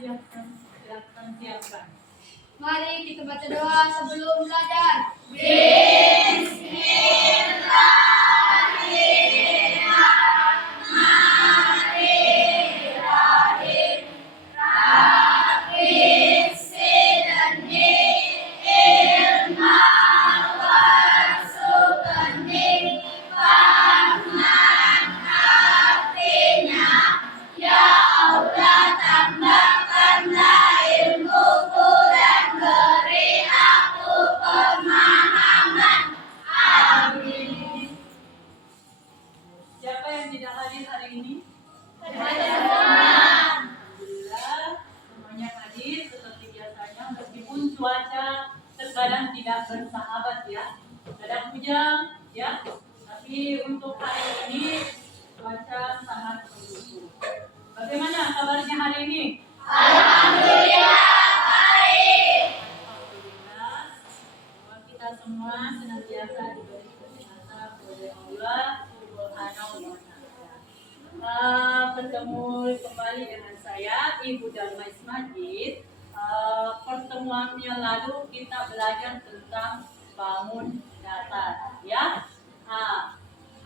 siapkan. Mari kita baca doa sebelum belajar. Siapa yang tidak hadir hari ini? Alhamdulillah. Alhamdulillah, semuanya hadir seperti biasanya meskipun cuaca terkadang tidak bersahabat ya. Kadang hujan ya. Tapi untuk hari ini cuaca sangat mendukung. Bagaimana kabarnya hari ini? Alhamdulillah baik. Alhamdulillah, bahwa kita semua senantiasa diberi kesehatan oleh Allah Subhanahu wa Ta'ala. Bertemu kembali dengan saya Ibu Darmais Majid. Pertemuannya lalu kita belajar tentang bangun datar ya.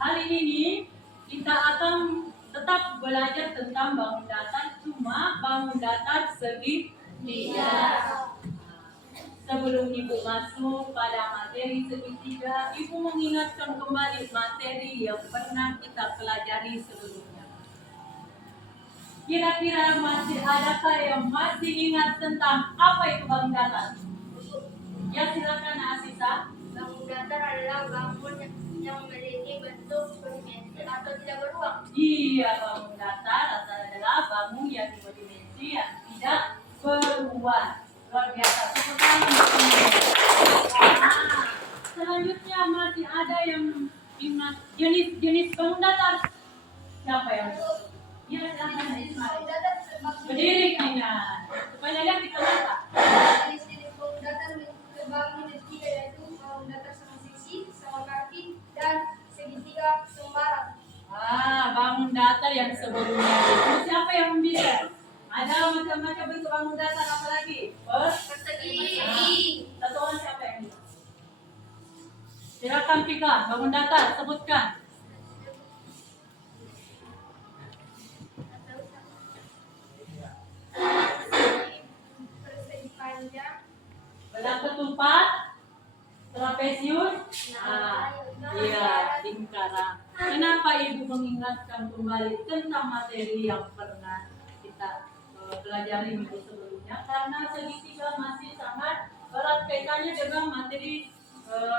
Hari ini kita akan tetap belajar tentang bangun datar, cuma bangun datar segitiga. Sebelum Ibu masuk pada materi segitiga, Ibu mengingatkan kembali materi yang pernah kita pelajari sebelumnya. Kira-kira masih adakah yang masih ingat tentang apa itu bangun datar? Ya silakan Asisa. Bangun datar adalah bangun yang memiliki bentuk berdimensi atau tidak beruang. Iya, bangun datar adalah bangun yang berdimensi yang tidak beruang. Luar biasa. Tepuk tangan untuk semuanya. Selanjutnya masih ada yang ingat jenis-jenis bangun datar. Siapa yang? Ya, silakan Ismail. Bangun datar terbagi Berdiri Kina. Supaya lihat kita mata. jenis-jenis bangun datar terbagi menjadi tiga, yaitu bangun datar sama sisi, sama kaki, dan segitiga sembarang. Bangun datar yang sebelumnya itu siapa yang bisa? Ada macam-macam bentuk bangun datar apa lagi? Persegi. Satu orang siapa yang bisa? Silakan Pika, bangun datar, sebutkan. Persegi panjang. Belah ketupat, trapesius, iya, lingkaran. Kenapa Ibu mengingatkan kembali tentang materi yang pernah kita pelajari minggu sebelumnya? Karena segitiga masih sangat erat kaitannya dengan materi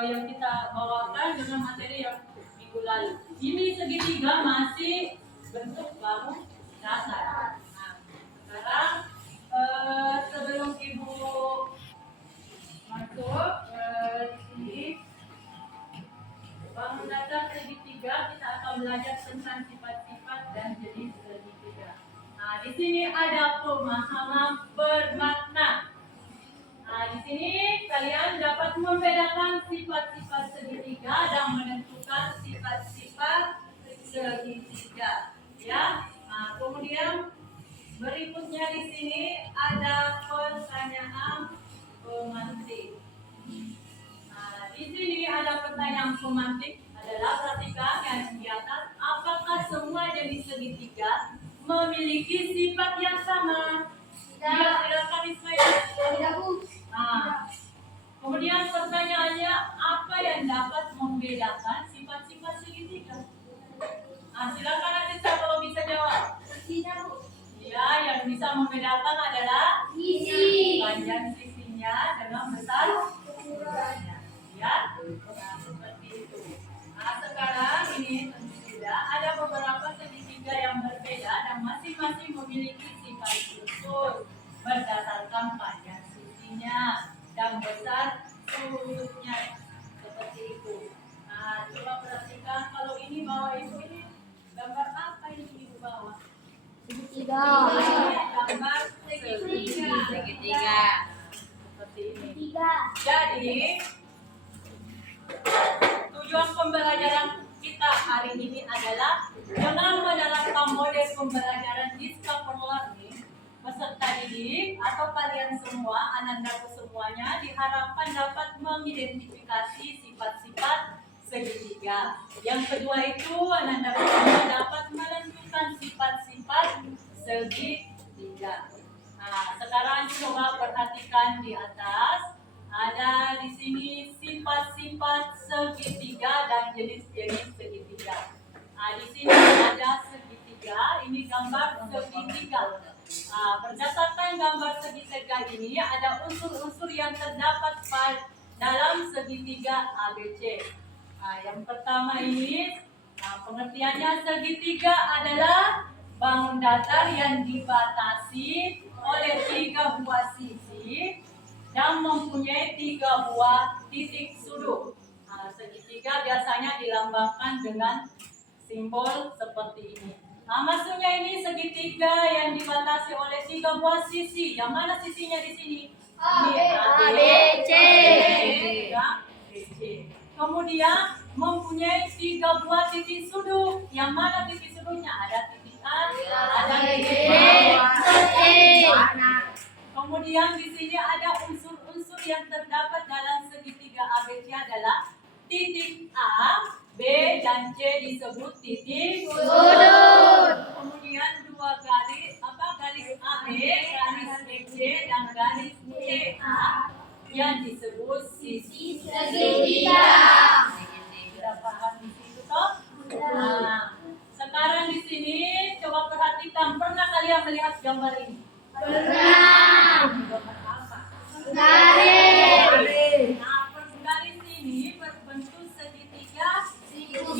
yang kita bawakan dengan materi yang minggu lalu. Ini segitiga masih bentuk bangun datar. Nah, sekarang sebelum Ibu masuk sini bangun datar segitiga, kita akan belajar tentang sifat-sifat dan jenis segitiga. Nah, di sini ada pemahaman bermakna. Nah, di sini kalian dapat membedakan sifat-sifat segitiga dan menentukan sifat-sifat segitiga. Ya. Nah, kemudian berikutnya di sini ada pertanyaan pemantik. Nah, di sini ada pertanyaan pemantik adalah perhatikan yang di atas. Apakah semua jenis segitiga memiliki sifat yang sama? Ya, silakan Ismail. Tidak, Bu. Nah, kemudian pertanyaannya, apa yang dapat membedakan sifat-sifat segitiga? Nah, silakan Anissa kalau bisa jawab. Tidak, Bu. Ya, yang bisa membedakan adalah Sisi. panjang sisinya dengan besar ukurannya. Ya, nah, seperti itu. Nah, sekarang ini tentu saja ada beberapa segitiga yang berbeda dan masing-masing memiliki sifat khusus berdasarkan panjang sisinya dan besar surutnya seperti itu. Nah, coba perhatikan kalau ini bawah Ibu ini gambar apa ini Ibu bawa? Segitiga. Gambar segitiga. Seperti ini. Segitiga. Jadi tujuan pembelajaran kita hari ini adalah dengan menerapkan model pembelajaran Discover Learning, peserta didik adik-adik atau kalian semua, anandaku semuanya, diharapkan dapat mengidentifikasi sifat-sifat segitiga. Yang kedua itu, anandaku semua dapat menentukan sifat-sifat segitiga. Nah, sekarang coba perhatikan di atas. Ada di sini sifat-sifat segitiga dan jenis-jenis segitiga. Nah, di sini ada segitiga. Ini gambar segitiga. Berdasarkan gambar segitiga ini ada unsur-unsur yang terdapat dalam segitiga ABC. Yang pertama ini pengertiannya segitiga adalah bangun datar yang dibatasi oleh 3 buah sisi dan mempunyai 3 buah titik sudut. Segitiga biasanya dilambangkan dengan simbol seperti ini. Maksudnya ini segitiga yang dibatasi oleh 3 buah sisi. Yang mana sisinya di sini? ABC. Kemudian mempunyai 3 buah titik sudut. Yang mana titik sudutnya? Ada titik A, ada titik B, kemudian di sini ada unsur-unsur yang terdapat dalam segitiga ABC adalah titik A, B, dan C disebut titik sudut. Kemudian 2 garis AB, garis BC, dan garis CA yang disebut sisi segitiga. Sudah paham di situ toh? Sekarang di sini coba perhatikan, pernah kalian melihat gambar ini? Pernah. Gambar apa? Garis. Garis ini berbentuk segitiga Siku.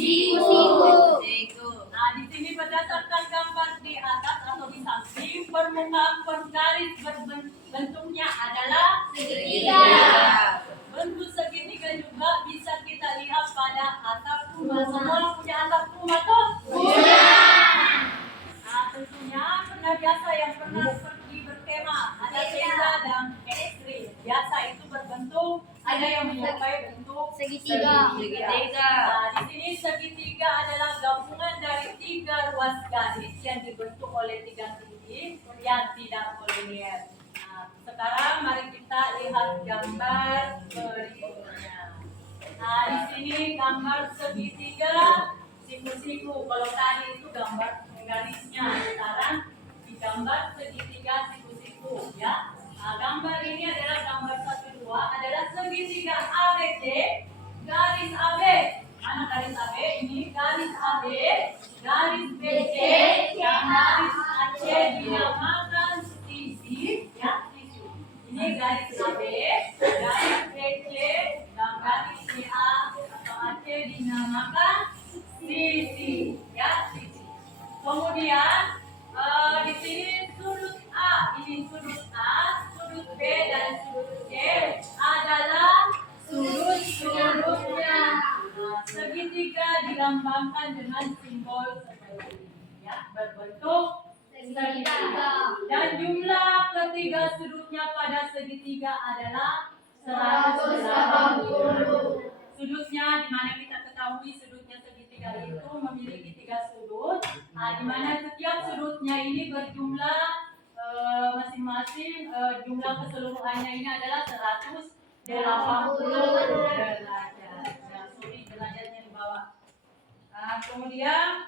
Di sini berdasarkan gambar di atas atau di samping, permukaan garis bentuknya adalah Segitiga. Bentuk segitiga juga bisa kita lihat pada atap rumah. Semua punya atap rumah tuh? Tentunya biasa yang pernah pergi berkemah, ada tenda dan ekstrim. Biasa itu berbentuk, ada yang menyerupai bentuk Segitiga. Di sini segitiga adalah gabungan dari 3 ruas garis yang dibentuk oleh 3 titik yang tidak kolinear. Sekarang mari kita lihat gambar berikutnya. Di sini gambar segitiga siku-siku. Kalau tadi itu gambar garisnya, sekarang digambar segitiga siku-siku ya. Gambar ini adalah gambar 1, 2 adalah segitiga ABC, garis AB. Mana garis AB? Ini garis AB, garis BC, dan garis AC dinamakan sisi ya, sisi. Ini garis AB, garis BC, dan garis CA atau AC dinamakan sisi ya, sisi. Kemudian di sini sudut A, ini sudut A, sudut B, dan sudut C adalah sudut-sudutnya. Segitiga dilambangkan dengan simbol seperti ini ya, berbentuk segitiga. Dan jumlah ketiga sudutnya pada segitiga adalah 180. Sudutnya dimana kita ketahui sudutnya segitiga itu memiliki 3 sudut. Di mana setiap sudutnya ini berjumlah masing-masing jumlah keseluruhannya ini adalah 180 derajat. Derajatnya di bawah. Kemudian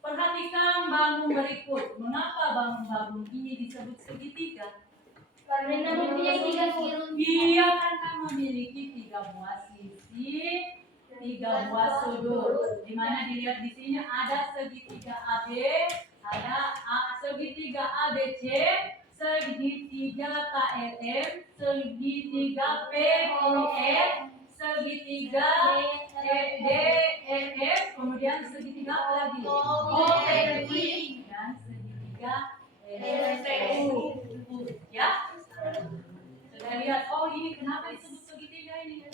perhatikan bangun berikut. Mengapa bangun-bangun ini disebut segitiga? Karena mempunyai 3 sudut. Iya, karena memiliki 3 buah sisi, 3 buah sudut. Di mana dilihat di sini ada segitiga AB, ada segitiga ABC, segitiga KLM, segitiga POF, segitiga DEF, kemudian segitiga apa lagi? OPQ, dan segitiga SPU. Ya, sudah lihat, oh ini kenapa disebut segitiga ini? Iya,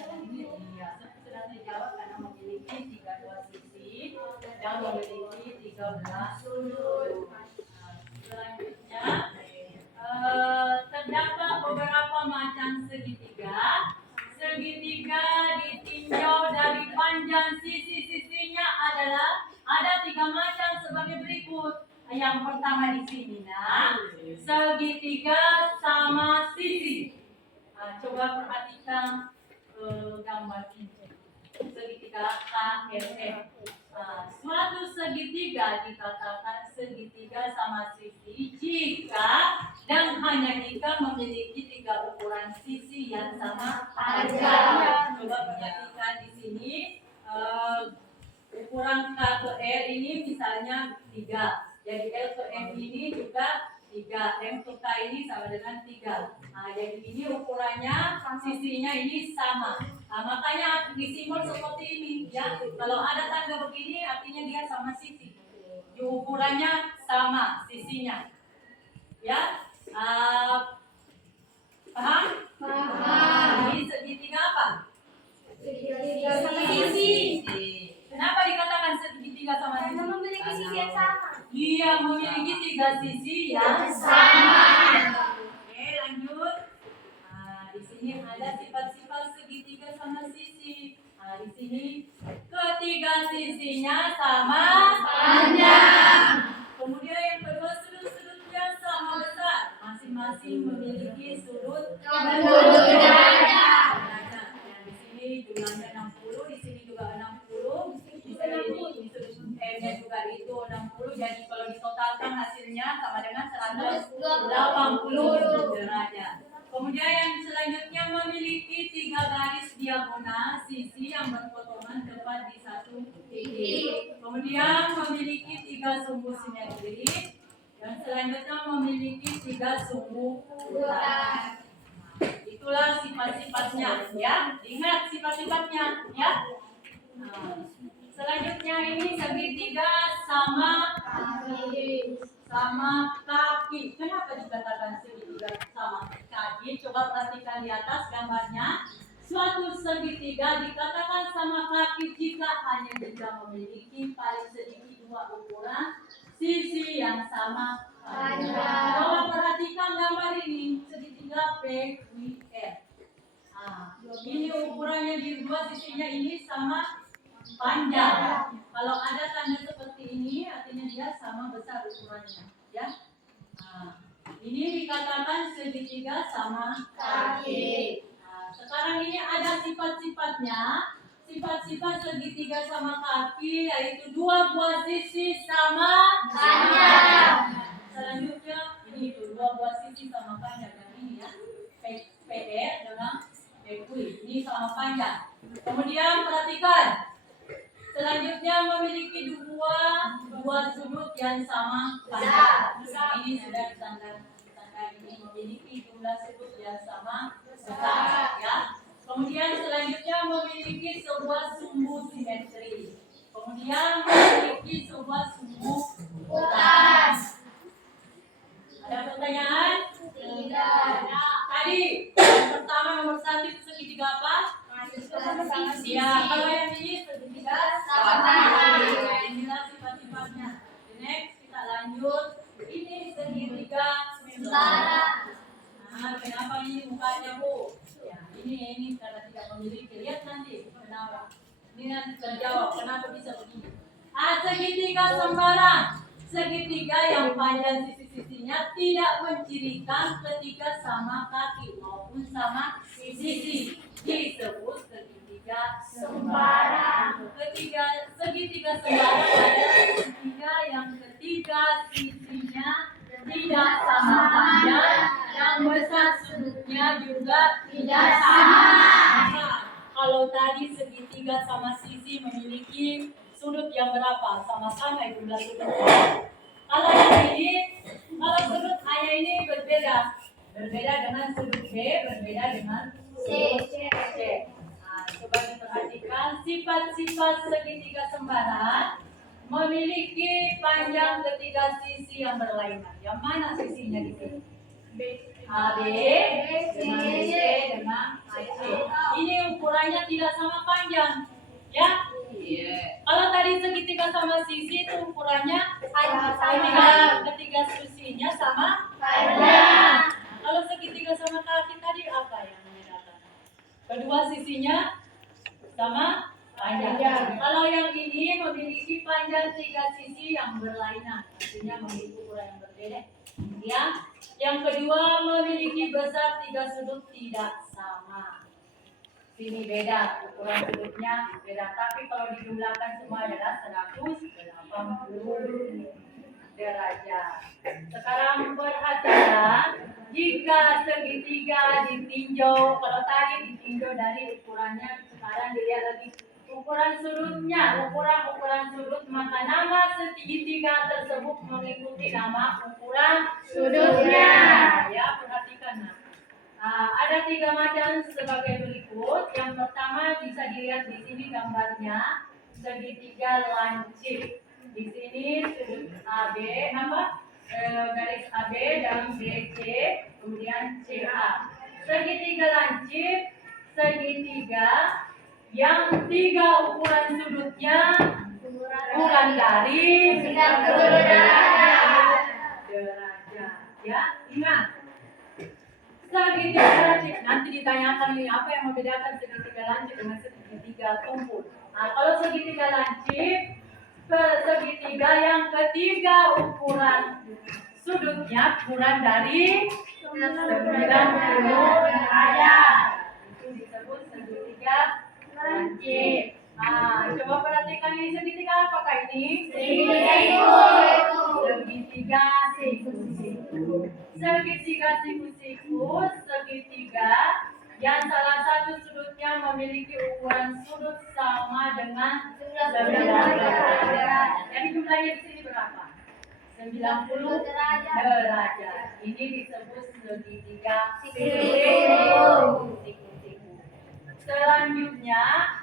sudah terjawab karena memiliki 3 buah sisi dan memiliki 3 buah sudut. Selanjutnya, terdapat beberapa macam segitiga. Segitiga ditinjau dari panjang sisi-sisinya adalah ada 3 macam sebagai berikut. Yang pertama di sini, segitiga sama sisi. Coba perhatikan gambar ini. Segitiga KLM. Suatu segitiga dikatakan segitiga sama sisi jika dan hanya jika memiliki tiga ukuran sisi yang sama panjang. Coba perhatikan di sini ukuran K ke L ini misalnya 3. Jadi L ke M ini juga 3, M ke K ini sama dengan 3. Jadi ini ukurannya, sisinya ini sama. Makanya disimbol seperti ini ya. Kalau ada tanda begini artinya dia sama sisi. Ukurannya sama sisinya. Ya. Paham? Paham. Ini segitiga apa? Segitiga sama Sisi. Kenapa dikatakan segitiga sama sisi? Karena memiliki sisi yang sama. Dia memiliki tiga sisi yang sama. Oke, lanjut. Di sini ada sifat-sifat segitiga sama sisi. Di sini ketiga sisinya sama panjang. Kemudian yang kedua sudut-sudutnya sama besar. Masing-masing memiliki sudut derajat. Di sini jumlahnya 60, di sini juga 60. Di sini sudut M-nya juga itu 60. Jadi kalau ditotalkan hasilnya sama dengan 180 derajat. Kemudian yang selanjutnya memiliki tiga garis diagonal sisi yang berpotongan tepat di satu titik. Kemudian memiliki tiga sumbu simetris. Dan selanjutnya memiliki tiga sumbu bulat. Itulah sifat-sifatnya, ya. Ingat sifat-sifatnya, ya. Selanjutnya ini segitiga sama kaki. Kenapa dikatakan segitiga sama kaki? Coba perhatikan di atas gambarnya. Suatu segitiga dikatakan sama kaki jika hanya jika memiliki paling sedikit dua ukuran sisi yang sama panjang. Coba perhatikan gambar ini, segitiga PQR. Ini ukurannya di dua sisinya ini sama panjang. Kalau ada tanda seperti ini, artinya dia sama besar ukurannya, ya. Ini dikatakan segitiga sama kaki. Sekarang ini ada sifat-sifatnya. Sifat-sifat segitiga sama kaki yaitu dua buah sisi sama panjang. Selanjutnya ini dua buah sisi sama panjang yang ini ya. PR dengan PQ ini sama panjang. Kemudian perhatikan. Selanjutnya memiliki dua sudut yang sama panjang. Ini sudah ditanda ini memiliki jumlah sudut yang sama besar ya. Kemudian selanjutnya memiliki sebuah sumbu simetri. Kemudian memiliki sebuah sumbu bulat. Ada pertanyaan? Tidak. Tadi yang pertama nomor 1 itu segitiga apa? Ya, kalau yang ini segitiga sama. Inilah sifat-sifatnya. Next kita lanjut. Ini segitiga sembara. Kenapa ini mukanya Bu? Ya, ini karena tidak memiliki. Lihat nanti kenapa. Ini nanti terjawab kenapa bisa begini. Segitiga sembara. Segitiga yang panjang sisi-sisinya tidak mencirikan ketiga sama kaki maupun sama sisi. Disebut segitiga sembara. Segitiga sembara adalah segitiga yang ketiga sisinya tidak sama panjang, yang besar sudutnya juga tidak sama. Kalau tadi segitiga sama sisi memiliki sudut yang berapa? Sama-sama jumlah sudutnya. Kalau yang ini, kalau sudut A ini berbeda dengan sudut B, berbeda dengan sudut C. Coba diperhatikan sifat-sifat segitiga sembara memiliki panjang ketiga sisi yang berlainan. Yang mana sisinya di sini? AB dengan BC dengan AC. Ini ukurannya tidak sama panjang, ya? Kalau tadi segitiga sama sisi itu ukurannya ketiga sisinya sama panjang. Kalau segitiga sama kaki tadi apa yang membedakan? Kedua sisinya sama panjang. Kalau yang ini memiliki panjang tiga sisi yang berlainan, artinya memiliki ukuran yang berbeda. Ya. Yang kedua, memiliki besar 3 sudut tidak sama. Sini beda, ukuran sudutnya beda. Tapi kalau dijumlahkan semua adalah 180 derajat. Sekarang perhatikan, jika segitiga ditinjau, kalau tadi ditinjau dari ukurannya, sekarang dilihat lagi ukuran sudutnya, ukuran sudut, maka nama segitiga tersebut mengikuti nama ukuran sudutnya. Ya, perhatikan. Ada 3 macam sebagai berikut. Yang pertama bisa dilihat di sini gambarnya segitiga lancip. Di sini sudut AB garis AB dan BC, kemudian CA. Segitiga lancip, segitiga yang 3 ukuran sudutnya kurang dari 90 derajat. Ya, ingat. Segitiga lancip, nanti ditanyakan ini apa yang membedakan segitiga lancip dengan segitiga tumpul. Kalau segitiga lancip, segitiga yang ketiga ukuran sudutnya kurang dari 90 derajat. Itu disebut segitiga lancip. Coba perhatikan ini segitiga apakah ini? Segitiga siku-siku. Segitiga siku-siku, segitiga yang salah satu sudutnya memiliki ukuran sudut sama dengan 90 derajat. Jadi jumlahnya di sini berapa? 90 derajat. Ini disebut segitiga siku-siku. Selanjutnya,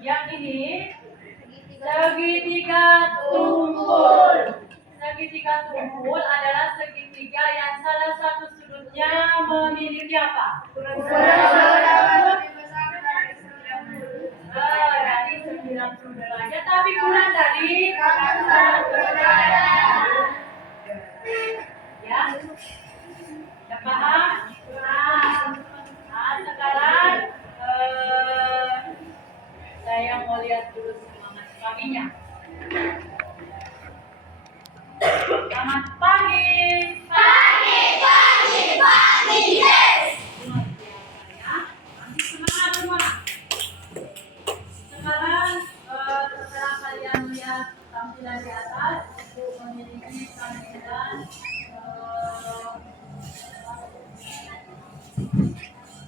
yang ini segitiga tumpul. Segitiga tumpul adalah segitiga yang salah satu sudutnya memiliki apa? Dari 90 derajat, tapi kurang dari 90 derajat. Ya, sudah paham? Sekarang saya mau lihat dulu semangat kaminya. Selamat pagi. Yes. Nanti semangat semua. Sekarang setelah kalian lihat tampilan di atas, untuk memiliki tampilan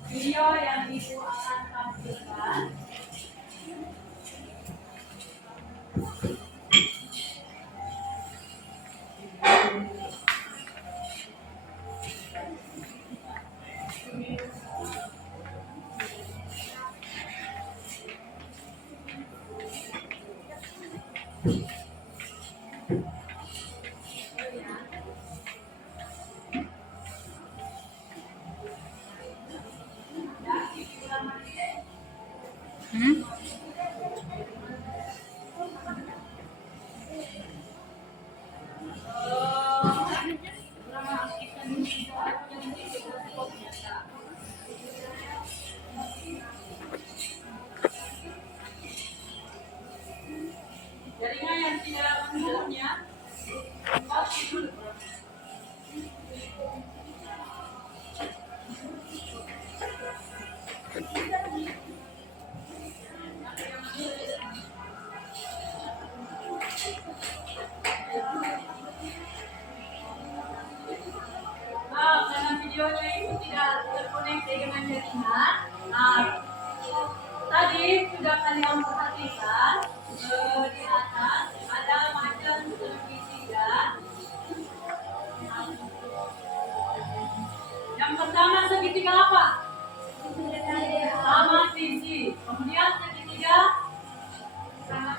video yang ibu akan tampilkan. Jaringan yang tidak menurutnya, karena videonya itu tidak terkoneksi dengan jaringan. Tadi sudah kalian perhatikan di atas ada macam segitiga. Yang pertama segitiga apa? Sama sisi. Kemudian segitiga sama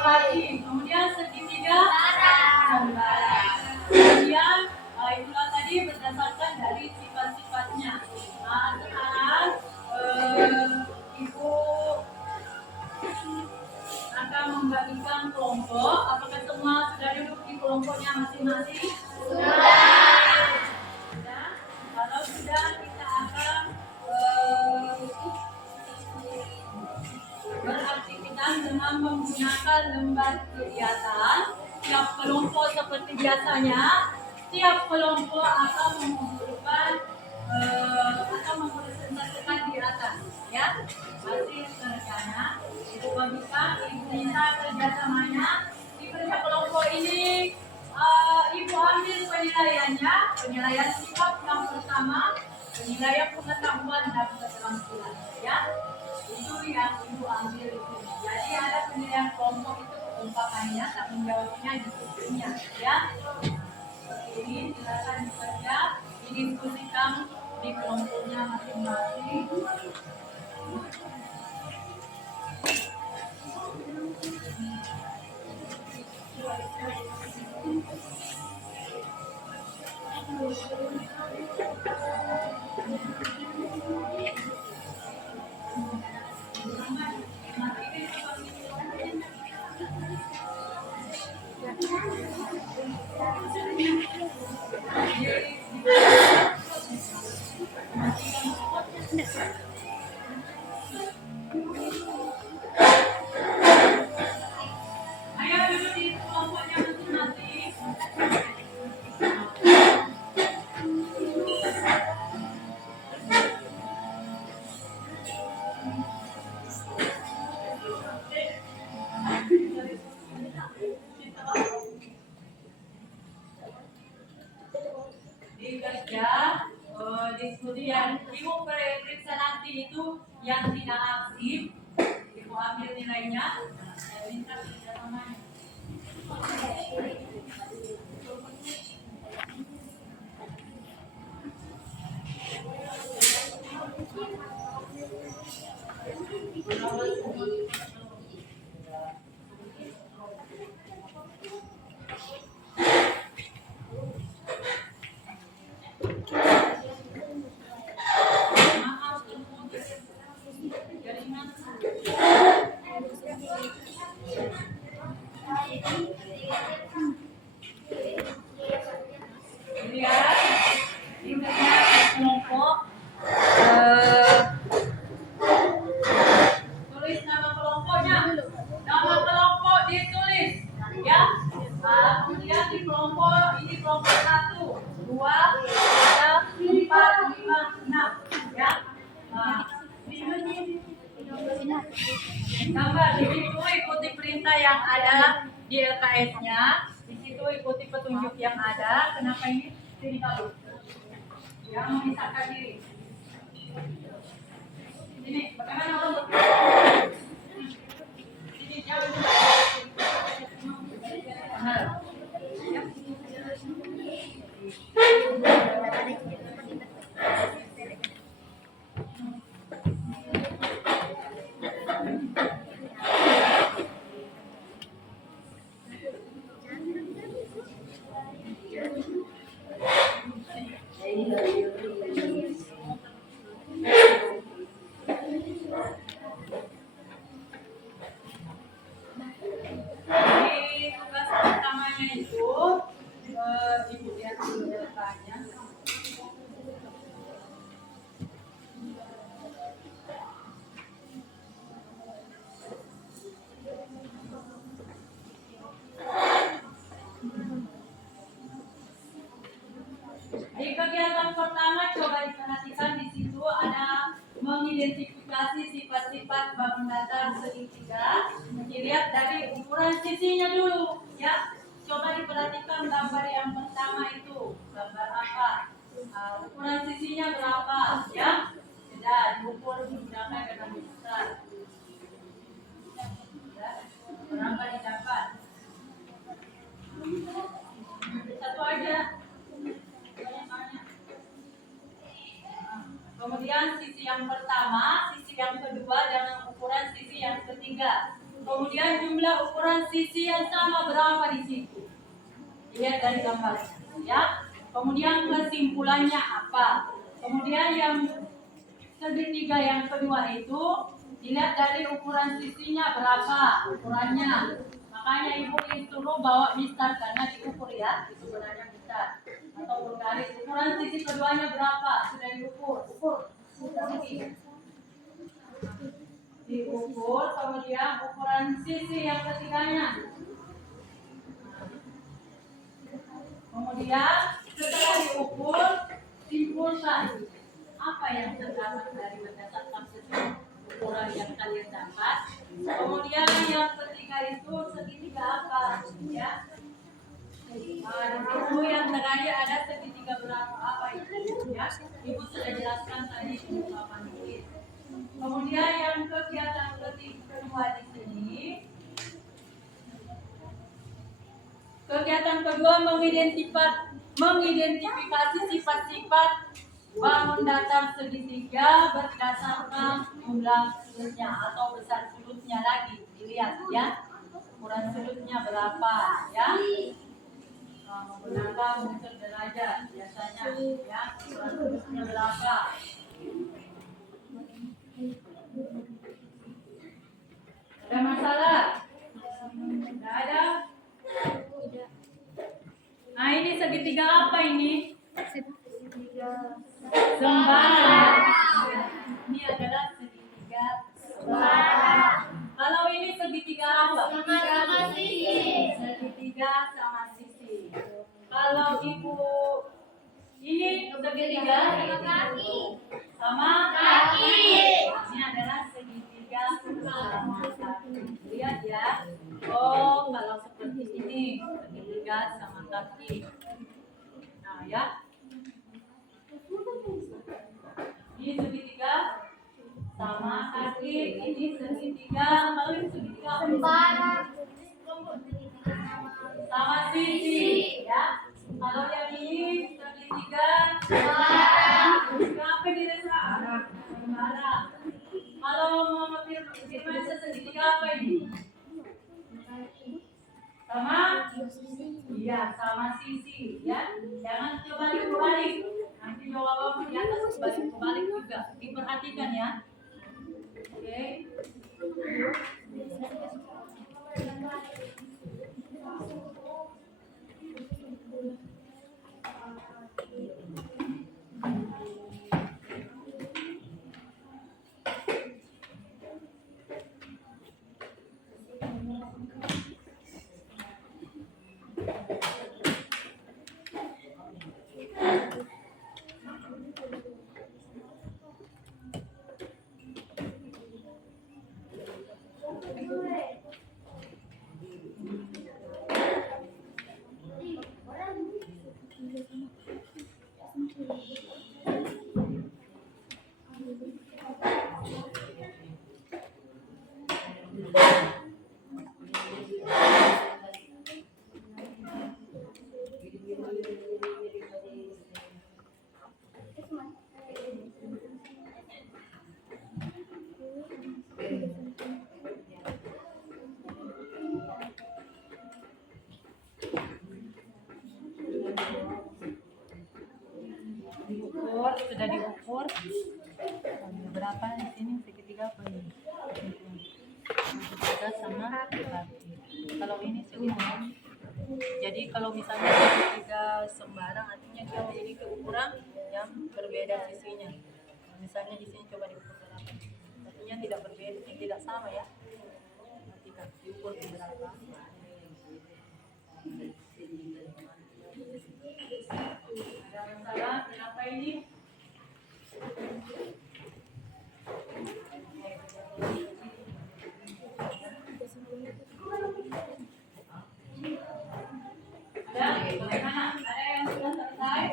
kaki. Kemudian segitiga sembaran. Kemudian itulah tadi berdasarkan dari sifat-sifatnya. Sekarang ibu akan membagikan kelompok. Apakah semua sudah duduk di kelompoknya masing-masing? Sudah. Kalau sudah, kita akan beraktivitas dengan menggunakan lembar kegiatan. Tiap kelompok seperti biasanya setiap kelompok akan mengumpulkan atau mempresentasikan di atas, ya. Masih rencana dibagikan minta kerjasamanya di kerja kelompok ini. Ibu ambil penilaiannya, penilaian sikap yang pertama, penilaian pengetahuan dan keterampilan, ya. Itu yang ibu ambil itu. Jadi ada penilaian kelompok itu umpamanya tanggung jawabnya diskusinya, ya. Seperti ini silakan bekerja, didiskusikan di kelompoknya masing-masing. Ayo duduk di kelompoknya masing-masing. Di kerja diskusi yang ibu periksa nanti itu yang tidak aktif, ibu ambil nilainya. Saya minta kerjasamanya. Maaf, terputus jaringan. Lihat, ingatnya kelompok. Tulis nama kelompoknya. Nama kelompok ditulis, ya. Kemudian di kelompok ini kelompok 1, 2, 3, 4, 5, 6, ya. Gambar di situ ikuti perintah yang ada di LKS-nya. Di situ ikuti petunjuk yang ada. Kenapa ini? Sini kamu. Yang memisahkan diri. Ini bagaimana kamu? Ini jauh. Benar. Ya. Jadi tugas pertamanya itu ibu lihat dulu datanya. Di kegiatan pertama coba diperhatikan di situ ada mengidentifikasi sifat-sifat bangun datar segitiga. Dilihat dari ukuran sisinya dulu, ya. Coba diperhatikan gambar yang pertama itu gambar apa? Ukuran sisinya berapa, ya? Sudah diukur menggunakan dengan besar. Ya, berapa didapat? Satu aja. Banyak-banyak. Kemudian sisi yang pertama, sisi yang kedua dengan ukuran sisi yang ketiga. Kemudian jumlah ukuran sisi yang sama berapa di situ? Lihat dari gambar, ya. Kemudian kesimpulannya apa? Kemudian yang segitiga yang kedua itu dilihat dari ukuran sisinya berapa ukurannya. Makanya ibu disuruh bawa mistar karena diukur, ya. Itu sebenarnya mistar atau garis. Ukuran sisi keduanya berapa? Sudah diukur. Diukur, kemudian ukuran sisi yang ketiganya. Kemudian setelah diukur, simpulkan apa yang terdapat dari berdasarkan sesuai ukuran yang kalian dapat. Kemudian yang ketiga itu segitiga apa? Ya. Di situ yang terakhir ada segitiga berapa apa itu? Ya. Ibu sudah jelaskan tadi di papan tulis. Kemudian yang kegiatan kedua di sini. Kegiatan kedua mengidentifikasi sifat-sifat bangun datar segitiga berdasarkan jumlah sudutnya atau besar sudutnya lagi. Dilihat ya, ukuran sudutnya berapa ya. Menggunakan unsur derajat biasanya ya, ukuran sudutnya berapa. Ada masalah? Tidak ada? Nah ini segitiga apa ini? Sembara. Ini adalah segitiga sembara. Kalau ini segitiga apa? Sama sisi. Segitiga sama sisi. Kalau ibu ini segitiga sama kaki. Ini adalah segitiga sama kaki. Lihat ya. Oh, kalau seperti ini segitiga sama kaki. Nah ya. Ini segitiga sama kaki. Ini segitiga. Kalau ini segitiga Sembara. sama sisi ya. Kalau yang ini segitiga apa dirasa? Sembara. Kalau Mama Firman segitiga apa ini? Sama? Iya, sama sisi ya. Jangan kebalik-kebalik. Nanti jawabannya di atas kebalik-kebalik juga. Diperhatikan ya. Oke. Sudah diukur berapa di sini segitiga apa ini? Segitiga sama kaki. Kalau ini segitiga. Jadi kalau misalnya segitiga sembarang artinya dia memiliki ukuran yang berbeda sisinya. Misalnya di sini coba diukur berapa? Artinya tidak berbeda, tidak sama ya. Perhatikan diukur berapa. Ada masalah? Kenapa ini? Ada? Bagaimana? Ada yang sudah selesai?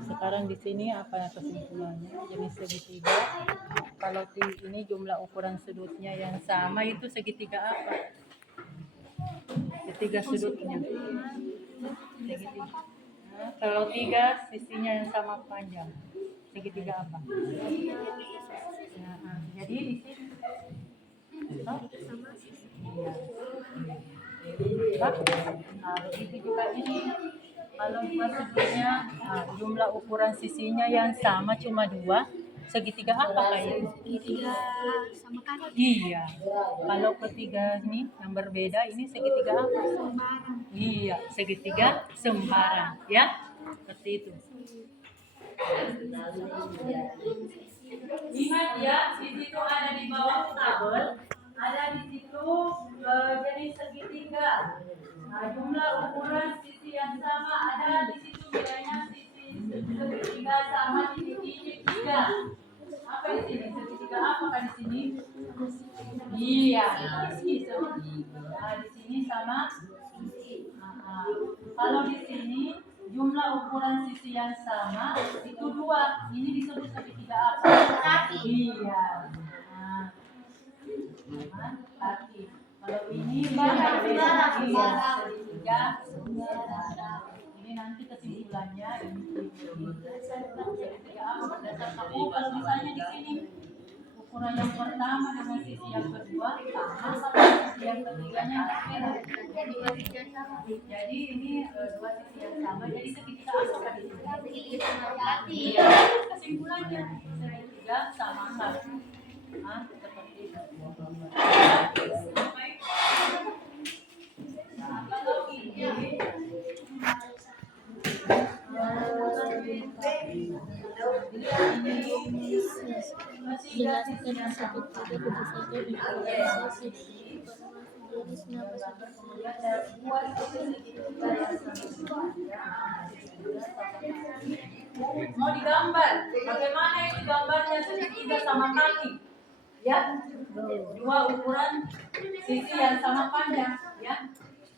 Sekarang di sini apa kesimpulannya? Jenis segitiga. Kalau ini jumlah ukuran sudutnya yang sama itu segitiga apa? Segitiga sudutnya. Segitiga. Nah, kalau 3 sisinya yang sama panjang. Segitiga apa? Nah, jadi di sini. Oh, iya. Nah, begitu juga ini. Kalau 2 sisinya, jumlah ukuran sisinya yang sama cuma 2, segitiga apa kayak? Segitiga sama kaki. Iya. Kalau ketiga ini yang berbeda, ini segitiga apa? Sembarang. Iya, segitiga sembarang, ya. Seperti itu. Ingat ya, di situ ada di bawah tabel, ada di situ jadi segitiga. Nah, jumlah ukuran sisi yang sama ada di situ nilainya sisi segitiga sama titik-titik 3. Apa di sini? Segitiga apa kan di sini? Iya, sisi. Nah, di sini sama. Kalau di sini jumlah ukuran sisi yang sama itu 2. Ini disebut segitiga apa? Kaki. Iya. Nah, kaki. Kalau ini segitiga sembarang. Ini nanti kesimpulannya ini segitiga apa berdasarkan kalau misalnya di sini ukuran yang pertama dengan sisi yang kedua sama sama sisi yang ketiganya beda. Jadi ini 2 sisi yang sama jadi segitiga apa kan itu? Segitiga sama kaki. Kesimpulannya segitiga sama kaki. Nah, seperti itu. Nah, kalau ini Jelaskan segitiga tentu saja diferensiasi garisnya mau digambar, bagaimana yang digambarnya segitiga sama kaki? Ya, 2 ukuran sisi yang sama panjang, ya.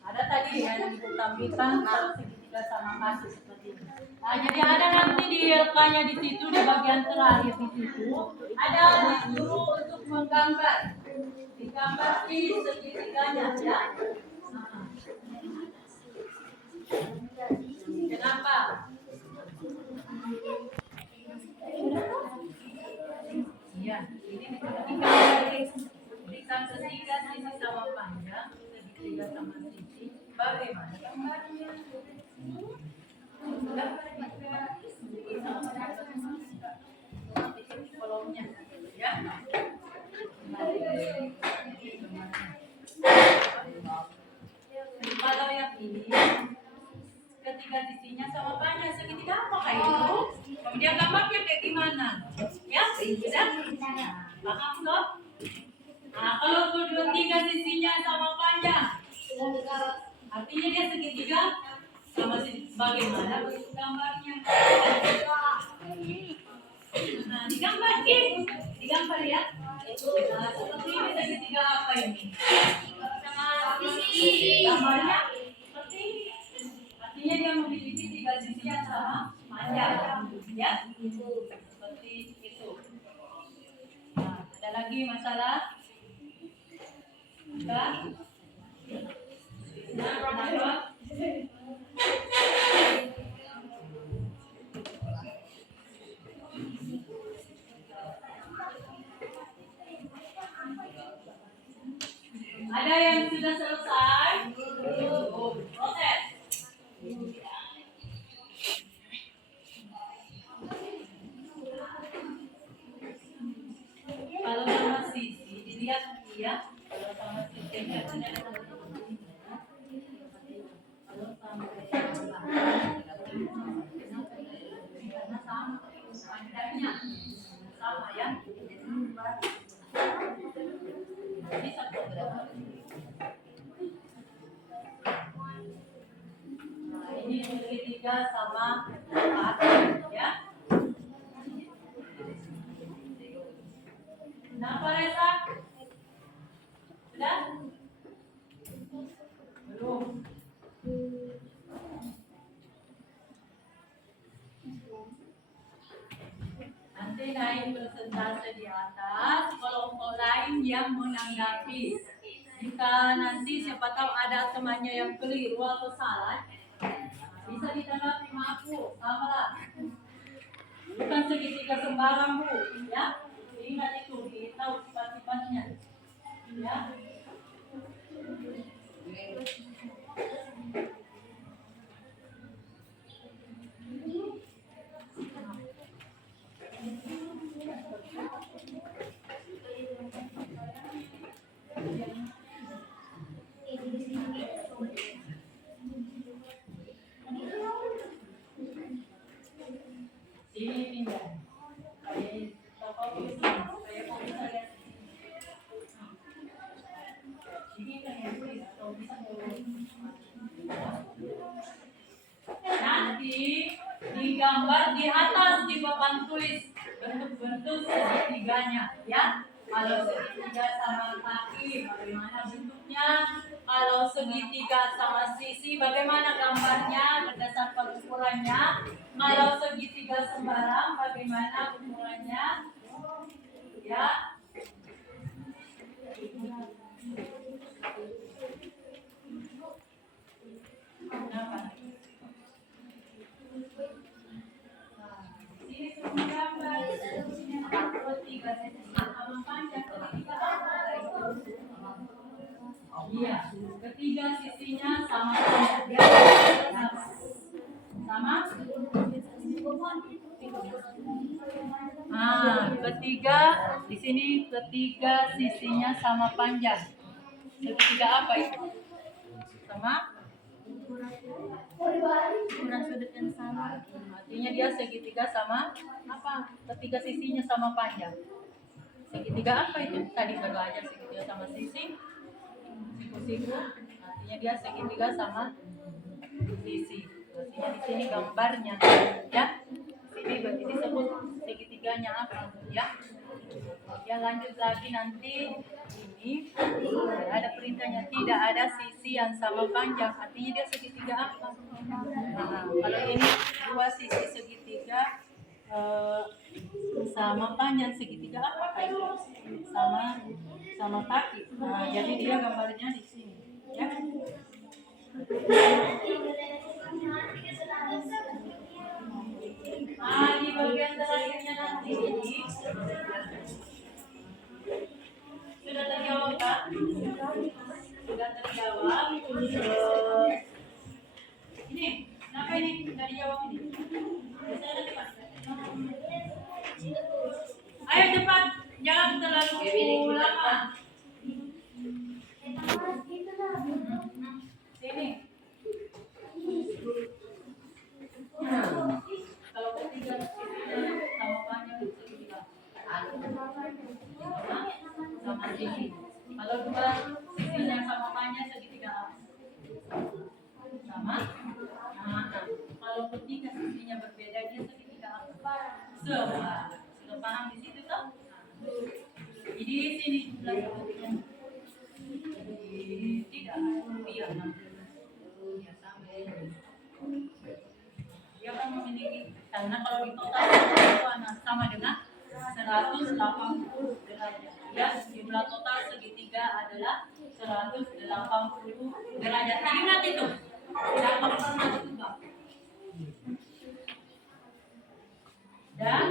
Ada tadi yang ditampilkan kalau segitiga sama kaki seperti ini. Nah, jadi ada nanti di LK-nya di situ di bagian terakhir di situ ada disuruh untuk menggambar, digambar di segitiganya, ya. Kenapa? Iya, ini berikan segitiga sisi sama panjang, segitiga sama sisi. Bagaimana gambarnya? Kolomnya, ya. Kalau yang ini ketiga sisinya sama panjang segitiga apa kayak itu? Kemudian gambarnya kayak gimana? Ya, sudah? Paham toh? Nah, kalau kedua 3 sisinya sama panjang, artinya dia segitiga sama sisi. Bagaimana bentuk gambarnya? Nah, digambar ya. Nah, seperti ini segitiga apa ini? Gambarnya seperti ini. Artinya dia memiliki 3 sisi yang sama panjang, ya. Seperti itu. Nah, ada lagi masalah? Enggak? Nah, kenapa? Ada yang sudah selesai? Proses. Kalau sama sisi dilihat ya. Kalau sama sisi kalau sama karena sama panjangnya sama ya. Jadi satu berapa? Nah, ini segitiga sama kaki ya. Kenapa Reza? Sudah? Belum. Nanti naik persentase di atas, kelompok lain yang menanggapi. Jika nanti siapa tahu ada temannya yang keliru atau salah, Bisa ditanggapi maaf Bu, sama lah. Bukan segitiga sembarang Bu, ya. Ingat itu, tahu sifat-sifatnya. Ya. Sini pindah. Kayak fokus, kayak fokus lihat. Ini kan yang tulis atau bisa nanti digambar di atas di papan tulis bentuk-bentuk segitiganya, ya. Kalau segitiga sama kaki, bagaimana bentuknya? Kalau segitiga sama sisi, bagaimana gambarnya berdasarkan ukurannya? Kalau segitiga sembarang, bagaimana ukurannya? Ya. Kenapa? Sini semua gambar. Tiga sama panjang, ketiga apa? Iya, ketiga sisinya sama panjang. Sama? Ketiga di sini ketiga sisinya sama panjang. Segitiga apa itu? Sama? Ukuran sudut yang sama. Artinya dia segitiga sama apa? Ketiga sisinya sama panjang. Segitiga apa itu? Tadi baru aja segitiga sama sisi. Siku-siku. Artinya dia segitiga sama sisi. Artinya di sini gambarnya, ya. Sini berarti disebut segitiganya apa, ya. Ya lanjut lagi nanti ini ada perintahnya tidak ada sisi yang sama panjang, artinya dia segitiga apa? Nah, kalau ini dua sisi segitiga sama panjang, segitiga apa kayak sama kaki. Nah, jadi dia gambarnya di sini, ya. Di bagian terakhirnya nanti ini sudah terjawab kan? Sudah terjawab. Ini, kenapa ini tidak dijawab ini? Biasanya nanti Pak. Ayo cepat, jangan terlalu lama. Sini. Kalau ketiga sama panjang segitiga. Sama sisi. Kalau dua sisinya sama panjang segitiga apa? Sama. Nah, kalau ketiga sisinya berbeda dia segitiga apa? Sama. Sudah paham di situ toh? Jadi di sini sebenarnya. Tidak. Iya. Ya sama. Dia akan memiliki, karena kalau di total itu sama dengan 180 derajat. Ya, jumlah total segitiga adalah 180 derajat. Ingat itu. Tidak pernah berubah. Dan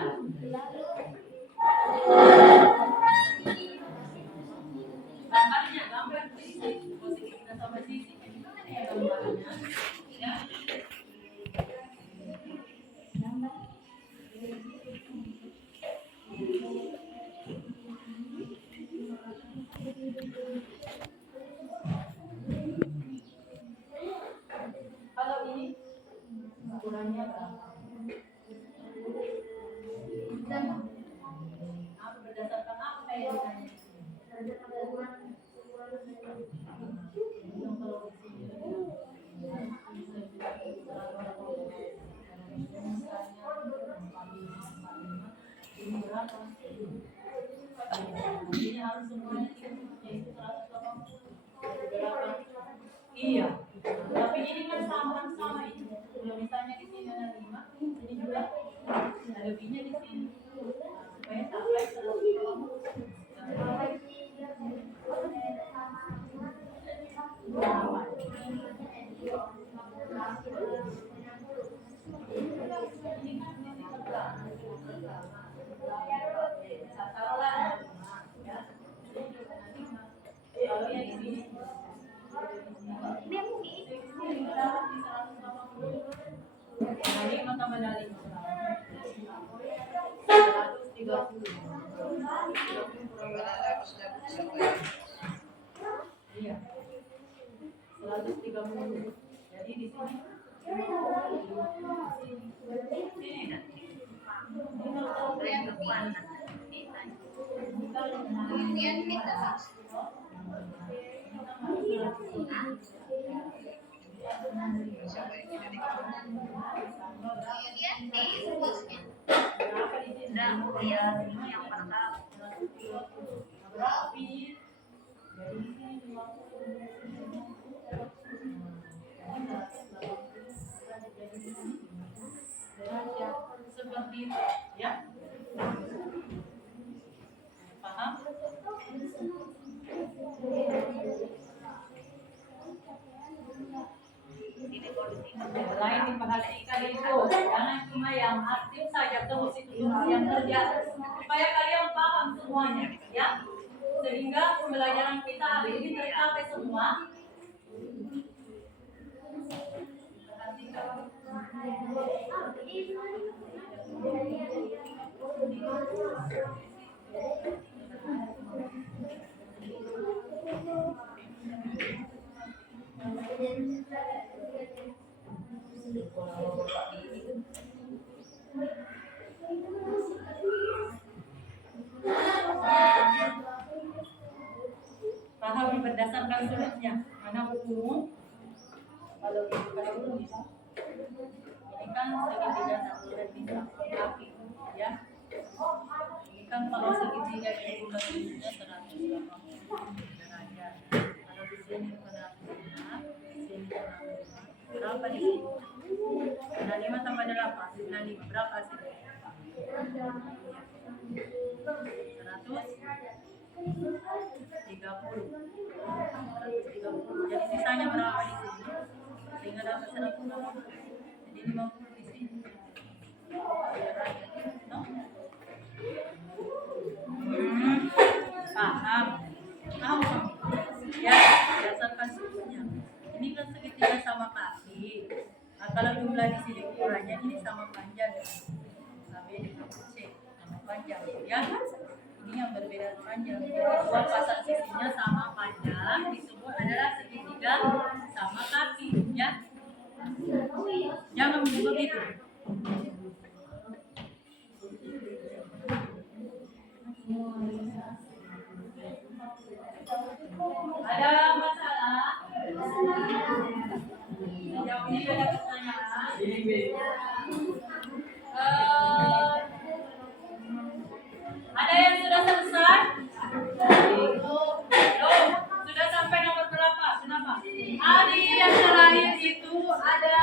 gambarnya, gambar sisi, posisi kita sama sisi. Gimana ya gambarnya? Ya. Kalau ini ukurannya berapa? Berdasarkan apa yang ditanya? Ini harus semuanya yaitu 180. Iya. Tapi ini kan sama itu. Kalau misalnya di sini ada 5, ini juga ada lebihnya di sini. Supaya sampai 180. Yan, minta. Berapa di sini? Ya, ini yang pertama. Berapa? Dari sini 50. Seperti itu, ya. Paham? Selain diperhatikan itu, jangan cuma yang aktif saja terus itu yang kerja, supaya kalian paham semuanya, ya. Sehingga pembelajaran kita hari ini tercapai semua. Pahami berdasarkan sudutnya. Mana hukum? Kalau belum bisa. Ini kan segitiga satu dan bisa kaki, ya. Ini kan kalau segitiga itu sudutnya 180 derajat. Kalau di sini kena 5, di sini kena 5. Berapa di sini? Kena 5 tambah 8, kena 5. Berapa sih? 130. Jadi sisanya berapa di sini? Sehingga dapat 160. Jadi 50 di sini. No? Paham? Paham? Ya, berdasarkan sudutnya. Ini kan segitiga sama kaki. Nah, kalau jumlah di sini ukurannya ini sama panjang. AB dengan C sama panjang, ya. Ini yang berbeda panjang. Jadi dua pasang sisinya sama panjang disebut adalah segitiga sama kaki, ya. Jangan begitu. Ada masalah? Sejauh ini ada pertanyaan? Ada yang sudah selesai? Belum. Sudah sampai nomor berapa? Kenapa? Hari yang terakhir itu ada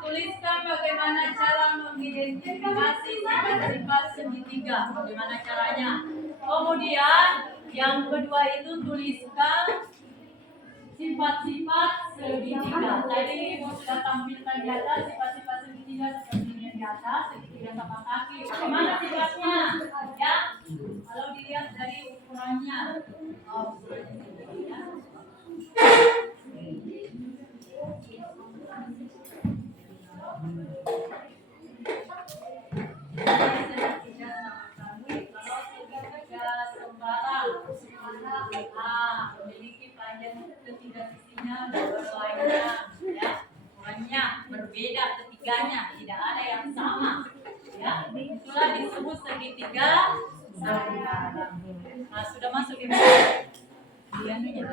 tuliskan bagaimana cara mengidentifikasi sifat-sifat segitiga. Bagaimana caranya? Kemudian yang kedua itu tuliskan sifat-sifat segitiga. Tadi Ibu sudah tampilkan di atas sifat-sifat segitiga seperti ini di atas, segitiga sama kaki. Bagaimana sifatnya? Ya, kalau dilihat dari ukurannya. Oh, ya. Memiliki panjang ketiga sisinya berlainan, ya, ukurannya berbeda ketiganya, tidak ada yang sama, ya. Itulah disebut segitiga sempurna. Nah, sudah masuk di anunya.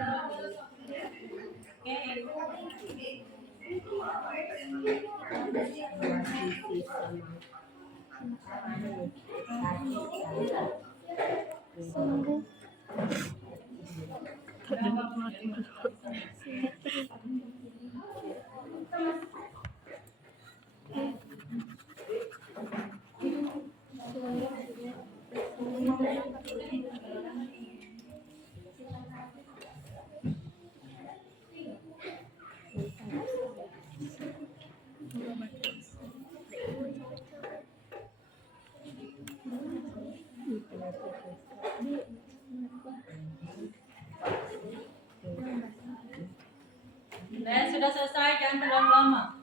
Dan sudah selesai, jangan terlalu lama.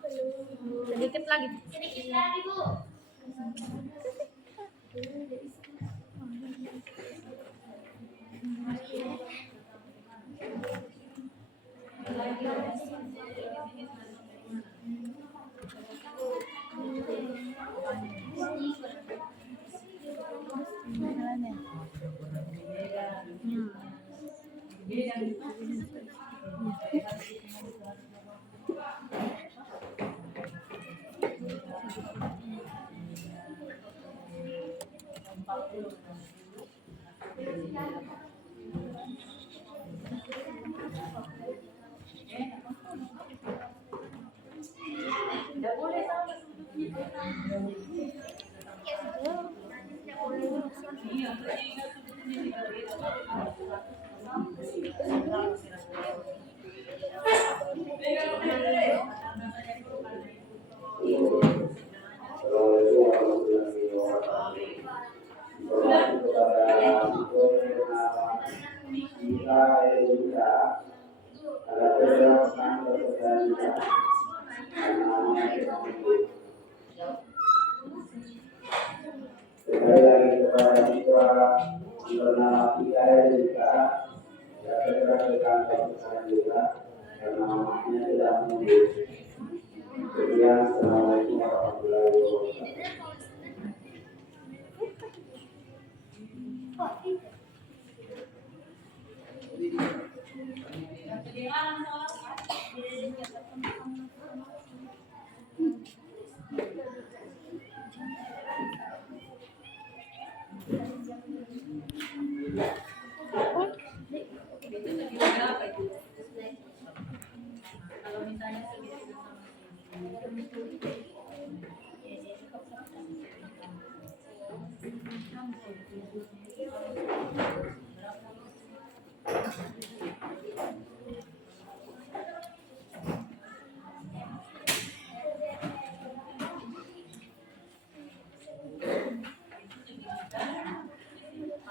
Sedikit lagi. Sedikit lagi, Bu. Gede yang itu. Tidak boleh sama sudutnya. Iya, sehingga sudutnya tidak Assalamualaikum warahmatullahi wabarakatuh. Kalau misalnya segitu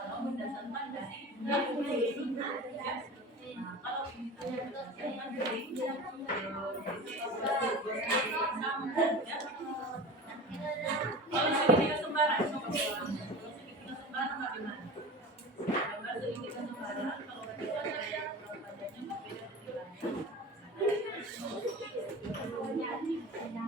kalau berdasarkan dari kalau misalnya berdasarkan dari kalau segitiga sembaran segitiga sembaran bagaimana? Gambar segitiga sembaran kalau berdasarkan dari panjangnya berbeda ketiganya.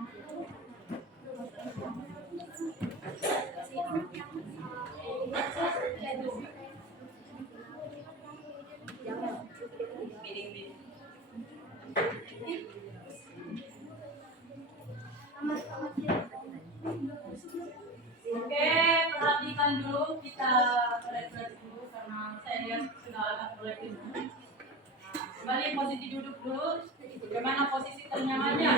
Oke, perhatikan dulu, kita refresh dulu karena saya lihat sudah agak mulai jenuh. Kembali posisi duduk dulu. Bagaimana posisi ternyamannya?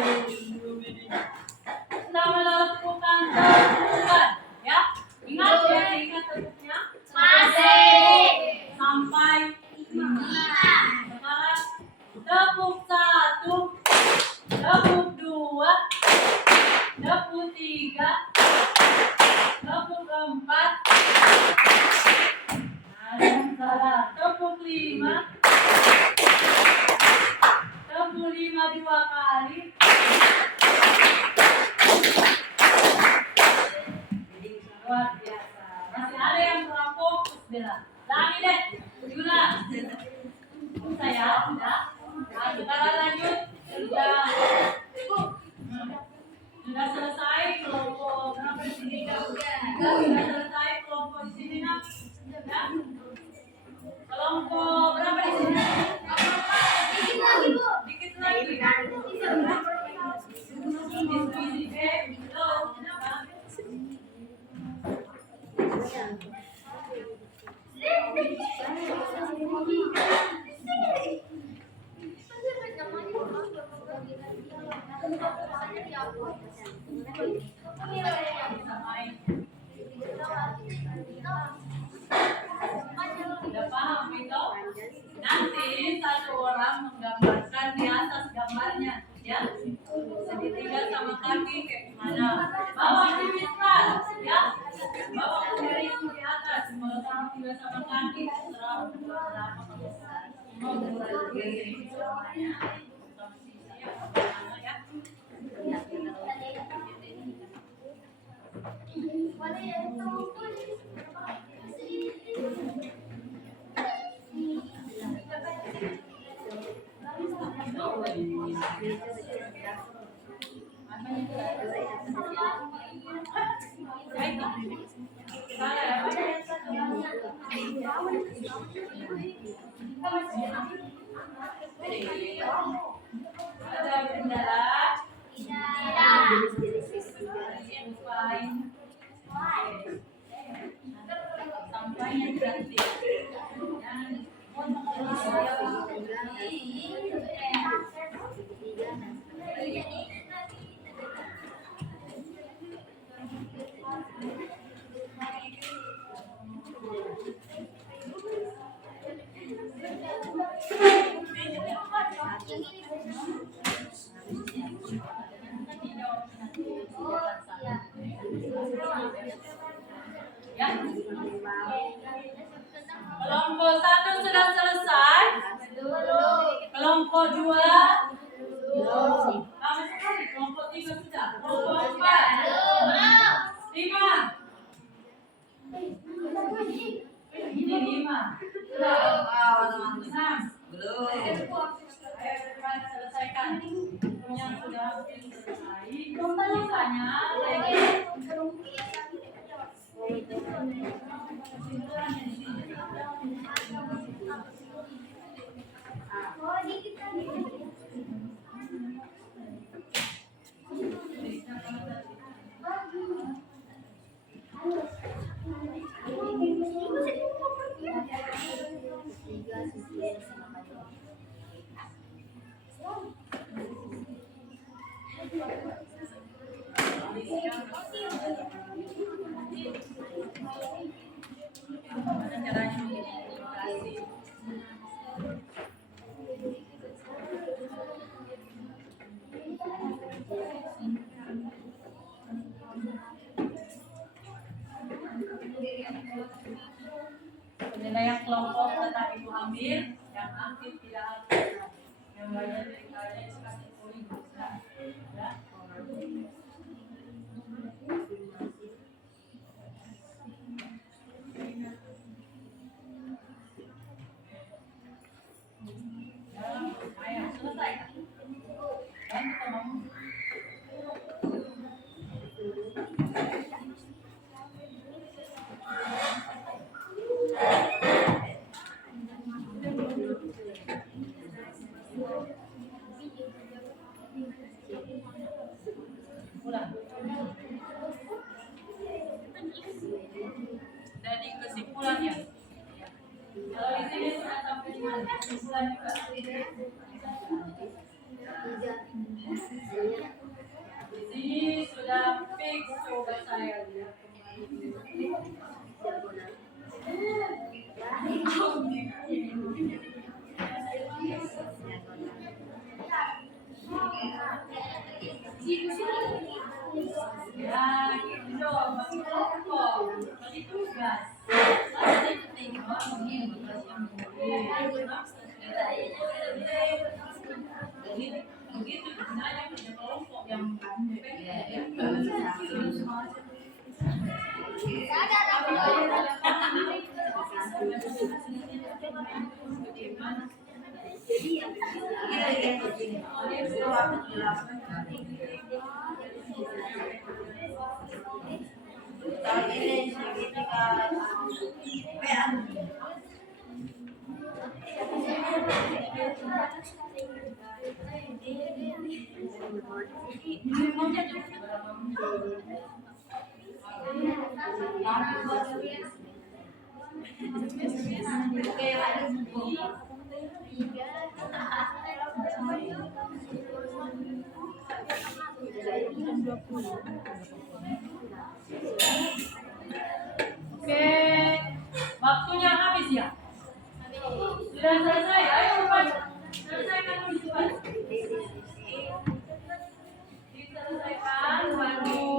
Sudah melakukan tentukan, ya? Ingat ya, ingat tentunya. Masih. Sampai 5. Sekarang tepuk 1, tepuk 2, tepuk 3, tepuk 4, salah, tepuk 5, tepuk 5 2 kali. Luar biasa. Masih ada yang kurang fokus, Bella. Lagi deh, Yuna. Saya sudah. Nah, sekarang lanjut. Sudah selesai kelompok berapa di sini? Sudah selesai kelompok di sini, nak? Ya? Kelompok berapa di sini? Dikit lagi, Bu. Dikit lagi. Diskusi, belum. Kenapa? Bisa main. Sudah paham itu? Nanti satu orang menggambarkan di atas gambarnya, ya. Segitiga sama kaki kayak gimana? Bawa di misal, ya. Bawa garis di atas. Kalau segitiga sama kaki, terserah berapa kamu mau mulai semuanya. Posisi ya, bagaimana ya? Salah ya, Ada kendala? Sampai yang cantik. Ya. Kelompok 1 sudah selesai. Kelompok 2 belum. Lama sekali. Kelompok 3 sudah. Kelompok 4 5. Ini 5. Sudah. 6. Belum. Ayo cepat selesaikan. Yang sudah hampir selesai. Sisanya gimana caranya mengidentifikasi? Penilaian kelompok tetap ibu ambil, yang aktif tidak aktif, yang banyak dari kalian kasih poin. Ya. Ayo selesai. Dan kita mau ulang. Dari kesimpulannya. Kalau di sini sudah sampai di mana? Kesimpulan juga. Di sini sudah fix coba saya lihat. Ya, gitu dong. Bagi kelompok, bagi tugas. Begitu sebenarnya kerja kelompok yang Oke, waktunya habis ya? Sudah selesai, ayo cepat selesaikan dulu cepat. Diselesaikan baru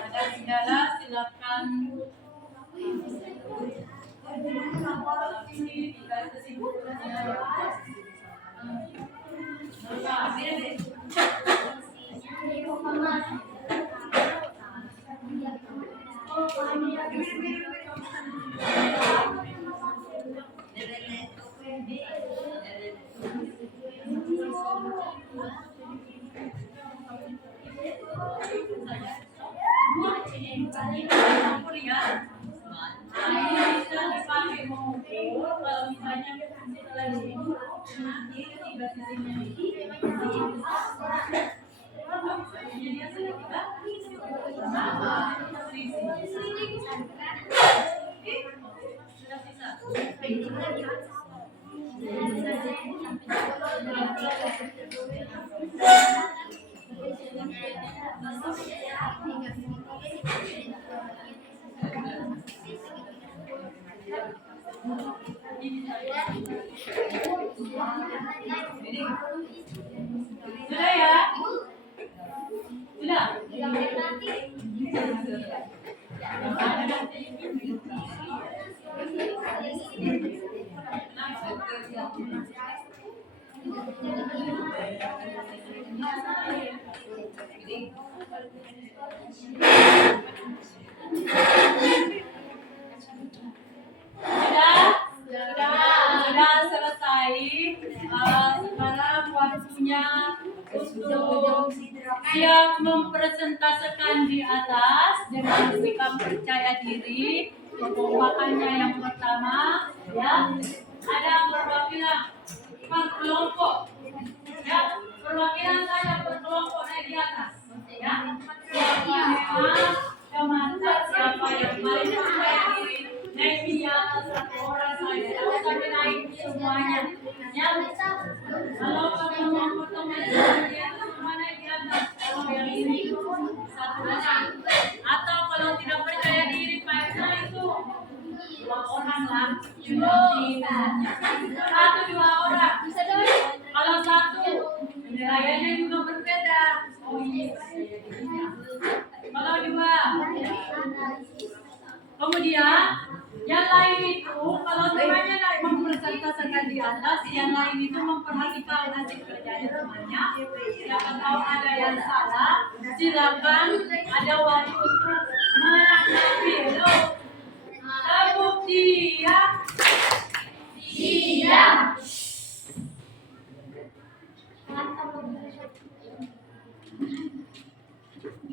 ada kendala silakan. lagi. Nanti ketiga sisinya ini. Sisinya dia sudah tiga. Sama sisi. Sudah sisa. Sudah ya? Sudah? Sudah selesai. Sekarang waktunya untuk siap mempresentasikan di atas dengan sikap percaya diri. Pembawaannya yang pertama, ya, ada perwakilan per kelompok, ya, perwakilan saya per kelompok naik di atas, ya. Siapa yang kemana, siapa yang paling percaya diri naik di atas satu orang saja, jangan sampai naik semuanya, ya. Kalau kelompok pertama di atas, semua naik di atas. Kalau yang ini satu orang, atau kalau tidak percaya diri kayaknya itu 2 orang lah, satu 2 orang. Kalau satu penilaiannya juga berbeda. Oh iya, kalau 2. Kemudian yang lain itu kalau temannya mempresentasikan di atas, yang lain itu memperhatikan hasil kerjanya temannya. Siapa tahu ada yang salah, silakan ada waktu untuk menanggapi. Terbukti ya. Siap.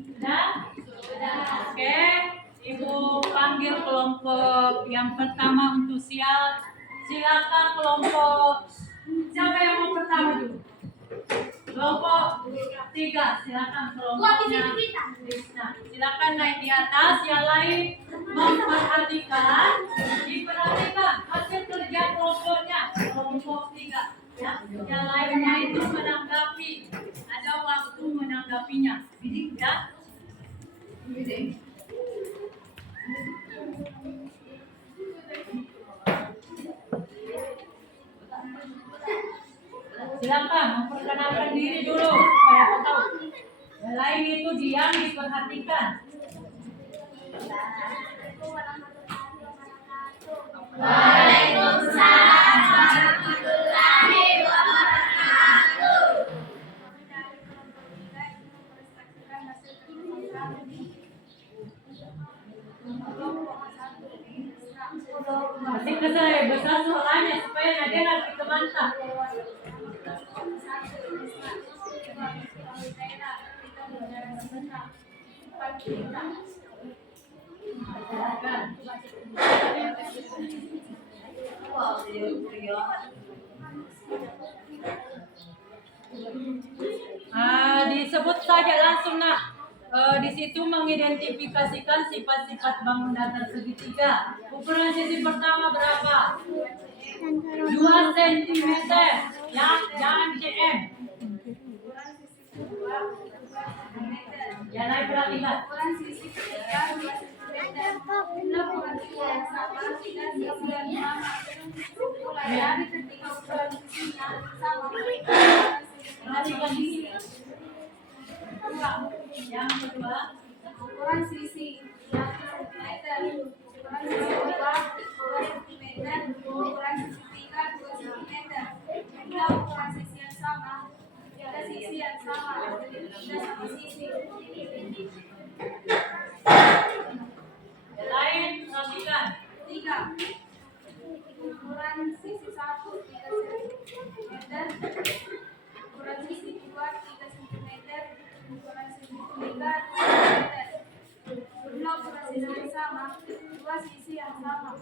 Sudah? Oke. Ibu panggil kelompok yang pertama untuk silakan kelompok. Siapa yang mau pertama dulu? Kelompok 3, silakan kelompoknya. Nah, silakan naik di atas. Yang lain diperhatikan hasil kerja kelompoknya. Kelompok 3, ya. Yang lainnya itu menanggapi. Ada waktu menanggapinya. Ya. Silakan memperkenalkan diri dulu supaya aku tahu. Yang lain itu diam, diperhatikan. Waalaikumsalam warahmatullahi wabarakatuh. Masih kesal besar suaranya supaya nggak dengar di kemanta. Disebut saja langsung nak. Di situ mengidentifikasikan sifat-sifat bangun datar segitiga. Ukuran sisi pertama berapa? 2 cm. Ya, jangan cm. Ya, naik perhatikan. Ukuran sisi ketiga 2 cm. Ukuran sisi yang sama dan sisi yang sama. Ukuran ketika ukuran sisinya sama. Perhatikan di sini. Yang kedua, Ukuran sisi yang cm. Ukuran sisi 2 cm. Ukuran sisi 3 2 cm. Jika ukuran sisi yang sama, jika sisi yang sama, tidak sama sisi. yang lain perhatikan. 3. Ukuran sisi 1 3 cm. Ukuran sisi 2 3 cm. Ukuran sisi 3 2 cm. Jika ukuran sisi yang sama, 2 sisi yang sama.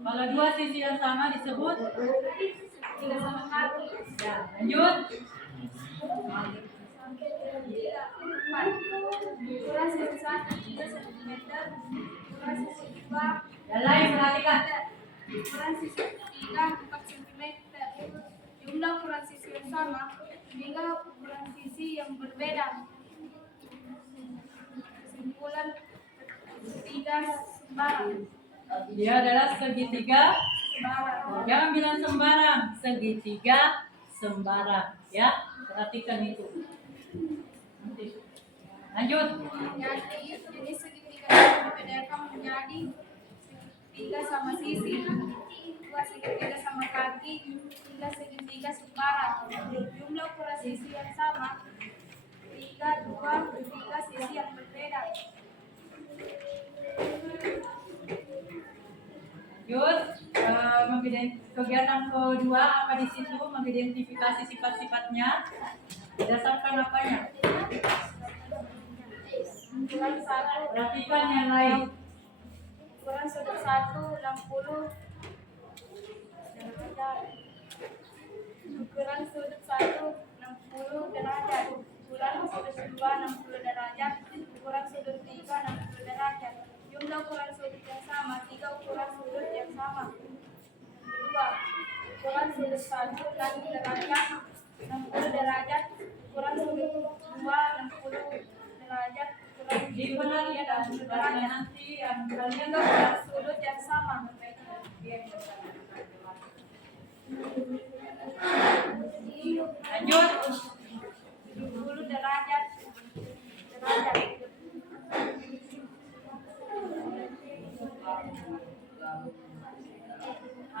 Kalau dua sisi yang sama disebut segitiga sama kaki. ya. Lanjut. Empat. Ukuran sisi 1 3 cm. Ukuran sisi 2 Yang lain perhatikan. ukuran sisi 3 4 cm. Jumlah ukuran sisi yang sama hingga ukuran sisi yang berbeda. Kesimpulan segitiga sembarang. Dia adalah segitiga. Sembarang. Jangan bilang sembarang, segitiga sembarang. Ya, perhatikan itu. Lanjut. Jadi jenis segitiga ini dibedakan menjadi segitiga sama sisi, dua segitiga sama kaki, tiga segitiga sembarang. Jumlah ukuran sisi yang sama, tiga sisi yang berbeda. Lanjut. Kegiatan kedua apa di situ? Mengidentifikasi sifat-sifatnya. Berdasarkan apanya? Ukuran 1, Perhatikan yang lain. ukuran sudut 1 60 derajat. Ukuran sudut 1 60 derajat. Ukuran sudut 2 60 derajat. Ukuran sudut 3 60 derajat. Jumlah ukuran sudut yang sama, 3 ukuran sudut yang sama. Kedua, ukuran sudut 1 60 derajat. 60 derajat. Ukuran sudut 2 60 derajat. Ukuran Di sudut penelitian 30 derajat. nanti yang kalian Ukuran sudut yang sama. lanjut. 70 derajat.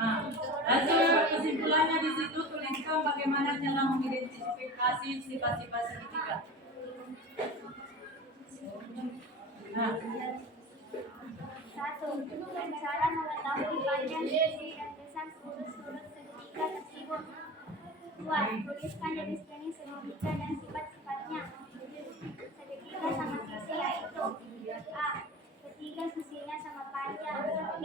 Nah, hasil kesimpulannya di situ tuliskan bagaimana cara mengidentifikasi sifat-sifat segitiga. Nah, 1. Dengan cara mengetahui panjang, sisi, dan besar sudut-sudut segitiga tersebut. 2. Tuliskan jenis-jenis segitiga dan sifat-sifatnya. Segitiga sama sisi yaitu A. Ketiga sisinya sama panjang. B.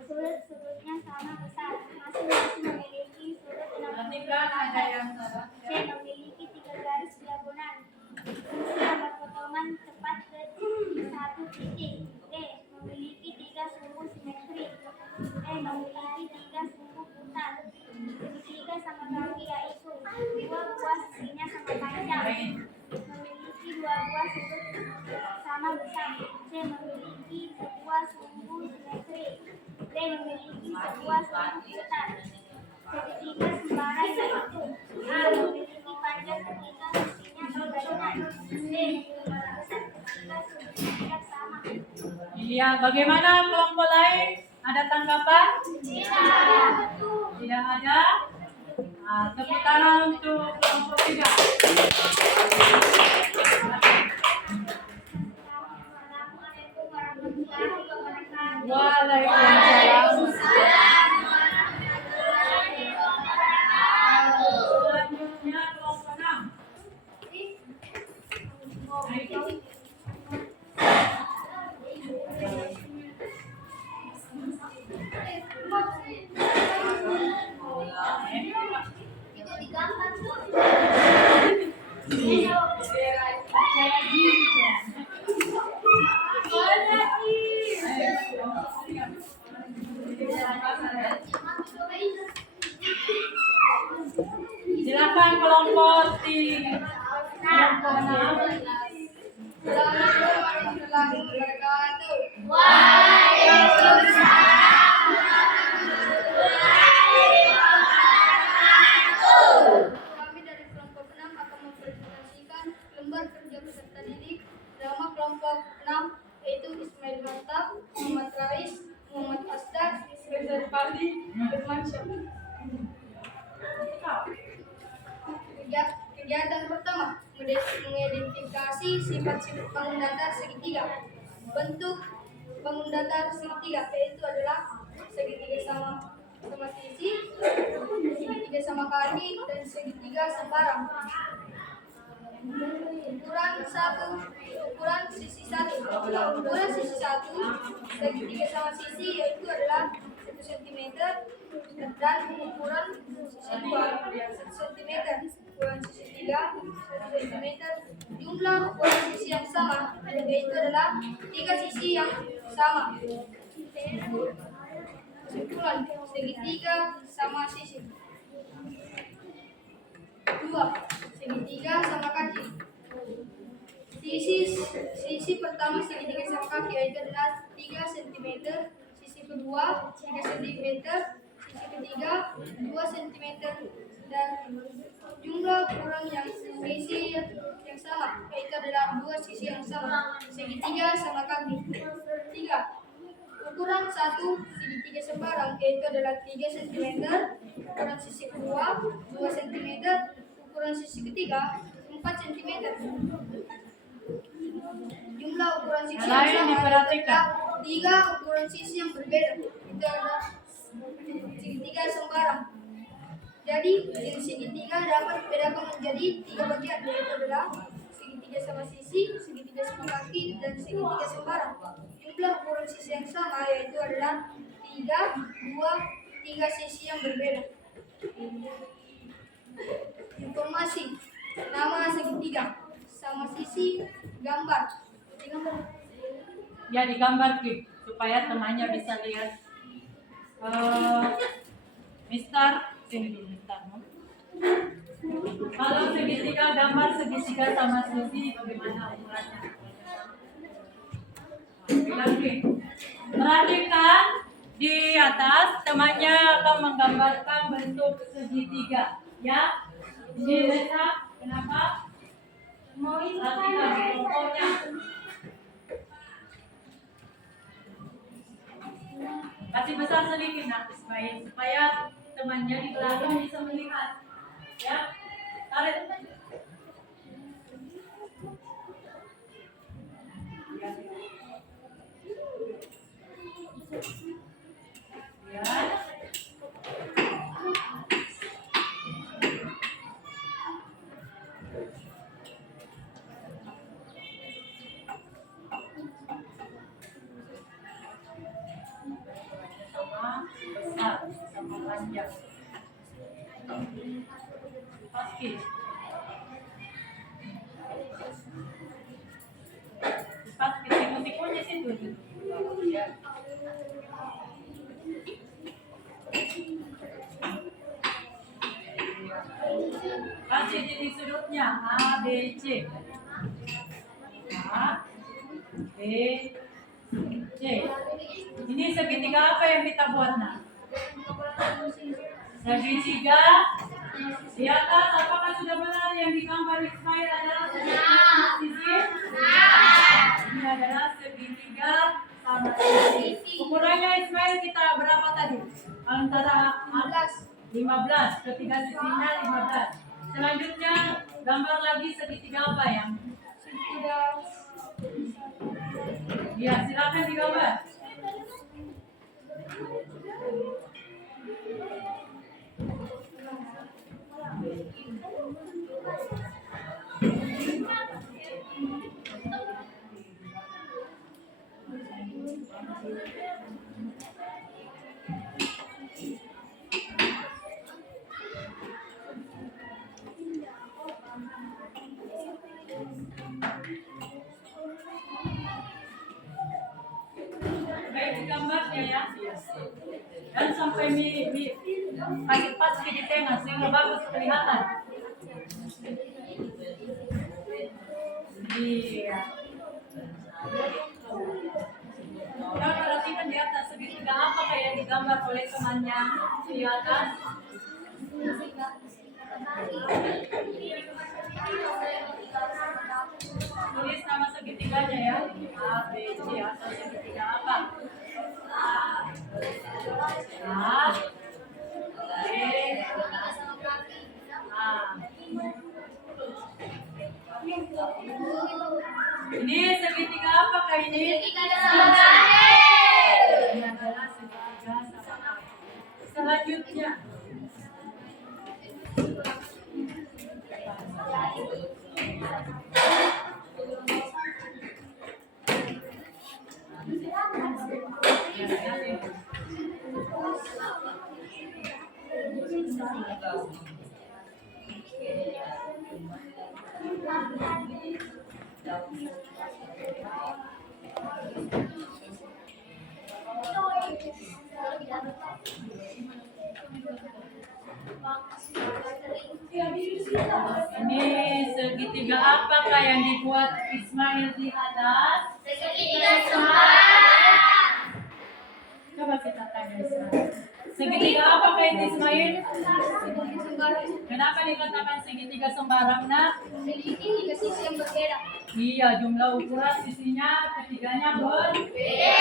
Sudut-sudutnya sama besar. Masing-masing memiliki sudut 60 perhatikan ada yang derajat. salah. C. Memiliki 3 garis diagonal. Fungsi yang berpotongan tepat ke satu titik. D. Memiliki 3 sumbu simetri. E. Memiliki 3 sumbu putar. Segitiga sama kaki yaitu 2 buah sisinya sama panjang. Memiliki 2 buah sudut sama besar. C. Memiliki sebuah sumbu simetri. D. Memiliki sebuah sumbu putar. Segitiga sembarang yaitu A. Memiliki panjang ketiga sisinya berbarengan. D. Memiliki besar ketiga sudutnya sama. Iya, bagaimana kelompok lain? Ada tanggapan? Tidak. Tidak ada. Nah, tepuk tangan untuk kelompok 3. Assalamualaikum warahmatullahi wabarakatuh. Waalaikumsalam. Selanjutnya kelompok 6. Itu digambar tuh. Kayak gini. Silakan kelompok 3. Kelompok 6. Assalamualaikum warahmatullahi wabarakatuh. Kami dari kelompok 6 akan mempresentasikan lembar kerja peserta didik drama kelompok 6 yaitu Ismail Mantap, Muhammad Rais, Muhammad Asdaq, Reza Pali, Firman Syah. Kegiatan pertama, mengidentifikasi sifat-sifat bangun datar segitiga. Bentuk bangun datar segitiga yaitu adalah segitiga sama sisi, segitiga sama kaki, dan segitiga sembarang. Ukuran sisi satu segitiga sama sisi yaitu adalah 1 cm. dan ukuran sisi 2 1 cm, ukuran sisi 3 1 cm. Jumlah ukuran sisi yang sama, yaitu adalah 3 sisi yang sama. Kesimpulan, segitiga sama sisi. 2. Segitiga sama kaki. Sisi pertama segitiga sama kaki yaitu adalah 3 cm, sisi kedua 3 cm, sisi ketiga 2 cm, dan jumlah ukuran yang sisi yang sama yaitu adalah 2 sisi yang sama, segitiga sama kaki. 3. Ukuran satu segitiga sembarang yaitu adalah 3 cm, ukuran sisi kedua 2 cm, ukuran sisi ketiga 4 cm. Jumlah ukuran sisi yang Lain sama diperhatikan. adalah 3 ukuran sisi yang berbeda. Itu adalah segitiga sembarang. Jadi jenis segitiga dapat dibedakan menjadi 3 bagian, yaitu adalah segitiga sama sisi, segitiga sama kaki, dan segitiga sembarang. Jumlah ukuran sisi yang sama yaitu adalah 3 sisi yang berbeda. Informasi nama segitiga sama sisi, gambar. Ya digambar Ki, supaya temannya bisa lihat. Mister, sini dulu Mister. Kalau segitiga, gambar segitiga sama sisi bagaimana ukurannya? Bilang Ki. Perhatikan di atas temannya akan menggambarkan bentuk segitiga. Ya, ini letak. Kenapa? Perhatikan contohnya. Kasih besar sedikit nak Ismail supaya temannya di belakang bisa melihat. Ya, tarik. Ya. Sama besar, sama panjang. Pasti. Pasti tikus-tikusnya situ. Ya. Kasih titik sudutnya A, B, C. A, B, C. Ini segitiga apa yang kita buat nak? Segitiga di atas apakah sudah benar yang digambar Ismail adalah sisi? Ini adalah segitiga sama sisi. Ukurannya Ismail kita berapa tadi? Antara 15, ketiga sisinya 15. Selanjutnya gambar lagi segitiga apa yang? Segitiga. Ya, silakan digambar. Baik gambarnya ya. Dan sampai kasih pas di tengah sehingga bagus kelihatan. Iya. Nah, perhatikan di atas segitiga apa yang digambar oleh temannya di atas. Tulis nama segitiganya ya. A, B, C atau segitiga apa? A, B, A. Ini segitiga apakah ini? Ini adalah segitiga sama. Selanjutnya. Ini segitiga apakah yang dibuat Ismail di atas? Segitiga sembarang. Coba kita tanya Ismail. Segitiga apakah itu Ismail? Kenapa dikatakan segitiga sembarang, nak? Memiliki tiga sisi yang berbeda. Iya, jumlah ukuran sisinya ketiganya berbeda.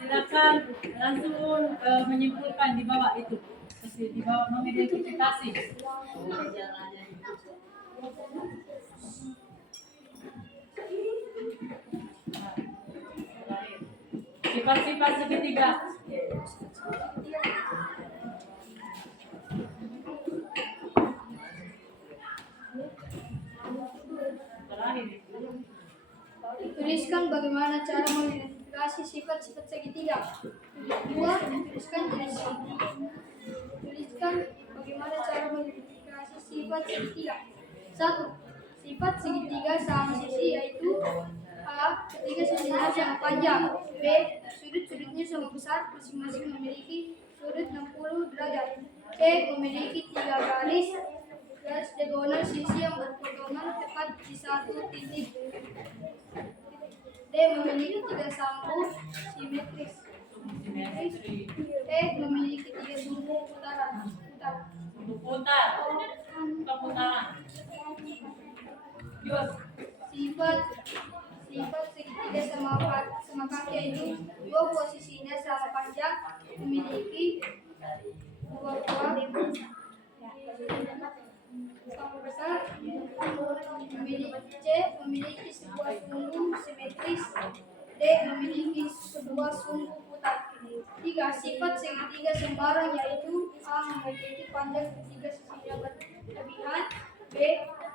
Silakan langsung menyimpulkan di bawah itu. Di bawah mengidentifikasi. Sifat-sifat segitiga. Terakhir. Tuliskan bagaimana cara mengidentifikasi sifat-sifat segitiga. Kedua, tuliskan jenis segitiga. Tuliskan bagaimana cara mengidentifikasi sifat segitiga. 1. Sifat segitiga sama sisi yaitu A. Ketiga sisinya sama panjang. B. Sudut-sudutnya sama besar, masing-masing memiliki sudut 60 derajat. C. Memiliki 3 garis diagonal sisi yang berpotongan tepat di satu titik. D. Memiliki 3 sambung simetris. E. Memiliki 3 sumbu putaran. Putar. Perputaran. Yus. Sifat segitiga sama kaki itu dua posisinya sama panjang, memiliki dua buah sama besar, memiliki sebuah sumbu simetris. D. Memiliki sebuah sumbu putar. 3. Sifat segitiga sembarang yaitu A. Memiliki panjang ketiga sisinya berlebihan. B.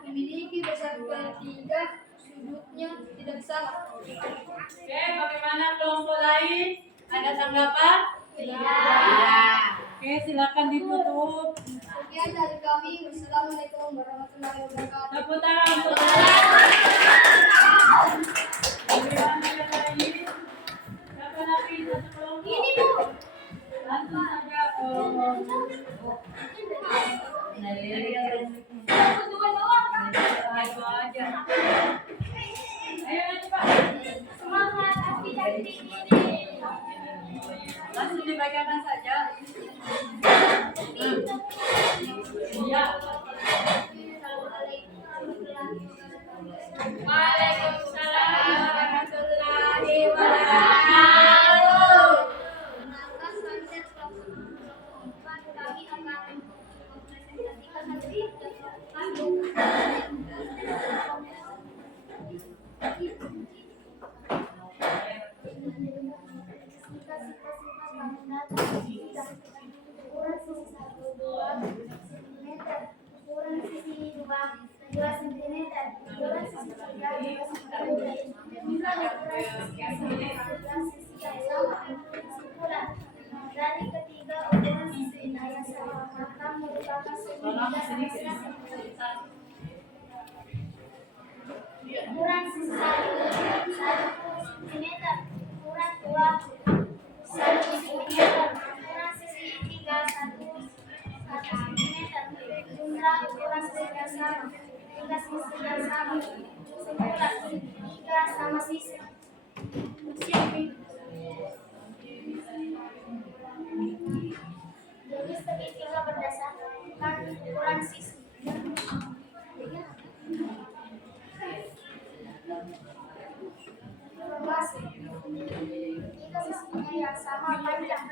Memiliki besar ketiga sudutnya tidak sama. Oke, bagaimana kelompok lain? Ada tanggapan? Tidak. Oke, silakan ditutup. Sekian dari kami. Wassalamualaikum warahmatullahi wabarakatuh. Tepuk tangan untuk bagaimana yang lain? Siapa lagi satu kelompok? Ini Bu. Langsung saja. Itu aja. Ayo cepat. Semangat aktif-aktif ini. Langsung dibacakan saja. Iya. Waalaikumsalam warahmatullahi wabarakatuh. Atas konsep keempat kami akan mempresentasikan Ukuran sisi 1, 2 cm. Ukuran sisi 2 cm. Ukuran sisi 3 cm. Ukuran sisi yang sama. Kesimpulan. Dari ketiga ukuran sisi yang sama, maka merupakan segitiga sama sisi. Ukuran sisi 1 cm. Ukuran 2 1 cm. Ukuran sisi 3 1 cm. Jumlah ukuran sisi yang sama. 3 sisi yang sama. Kesimpulan 3 sama sisi. Jadi segitiga berdasarkan ukuran sisi. Informasi. Tiga sisinya yang sama panjang.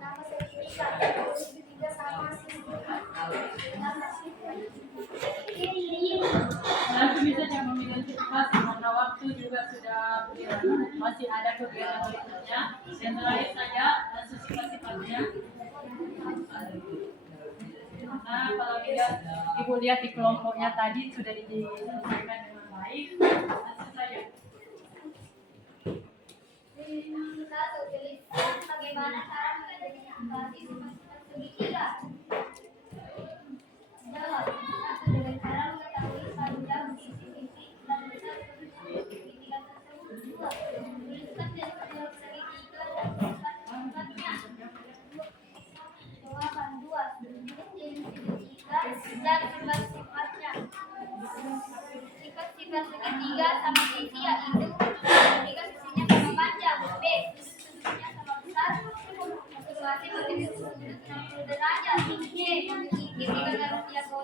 Nama segitiga. Segitiga sama sisi. Nama kiri. Langsung bisa yang mengidentifikasi karena waktu juga sudah masih ada kegiatan berikutnya. Dan terakhir saja langsung sifat-sifatnya. Nah, kalau ibu lihat di kelompoknya tadi sudah diselesaikan dengan baik. Langsung saja. Satu, tuliskan bagaimana cara mengidentifikasi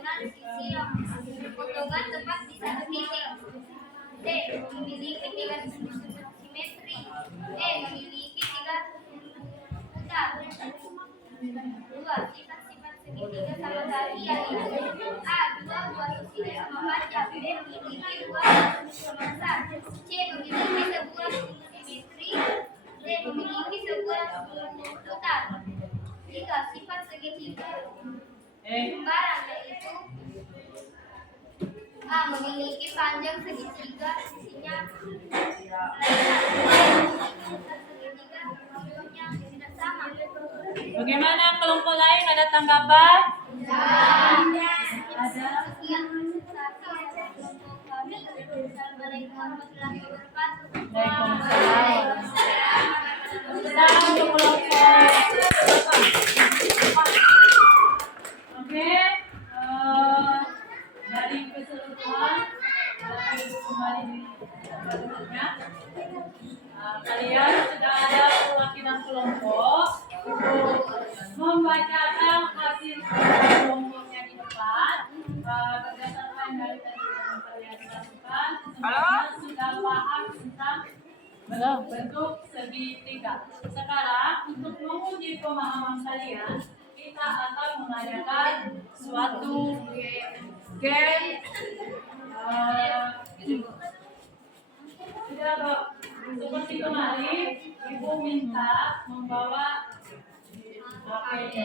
berpotongan sisi yang berpotongan tepat di satu titik. D. Memiliki tiga sudut simetri. E. Memiliki tiga putar. 2. Sifat-sifat segitiga sama tali yang ini. A. Dua sisi sama panjang. B. Memiliki dua sisi sama besar. C. Memiliki sebuah simetri. D. Memiliki sebuah putar. 3. Sifat segitiga kembaran yaitu A. Memiliki panjang segitiga, sisinya segitiga bentuknya tidak sama. Bagaimana kelompok lain, ada tanggapan? Ada. Sekian satu kelompok kami. Assalamualaikum warahmatullahi wabarakatuh. Waalaikumsalam. Salam untuk kelompok. Oke, dari keseluruhan kita kembali di sebelumnya. Kalian sudah ada perwakilan kelompok untuk membacakan hasil kelompoknya di depan. Berdasarkan dari tadi yang kalian lakukan, semuanya sudah paham tentang bentuk segitiga. Sekarang untuk menguji pemahaman kalian, kita akan mengadakan suatu game. Sudah seperti kemarin, Ibu minta membawa HP-nya,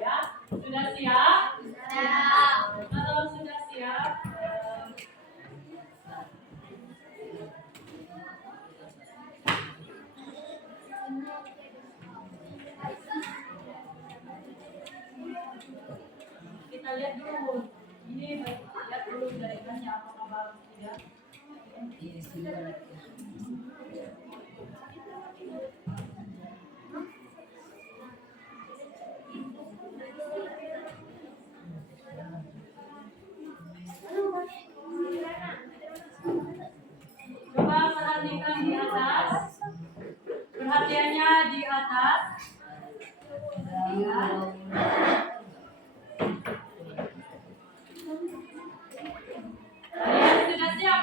ya. Sudah siap? Kalau sudah siap, kita lihat dulu. Ini lihat dulu jaringannya apakah bagus tidak. Coba perhatikan di atas. Perhatiannya di atas. Kalian sudah siap?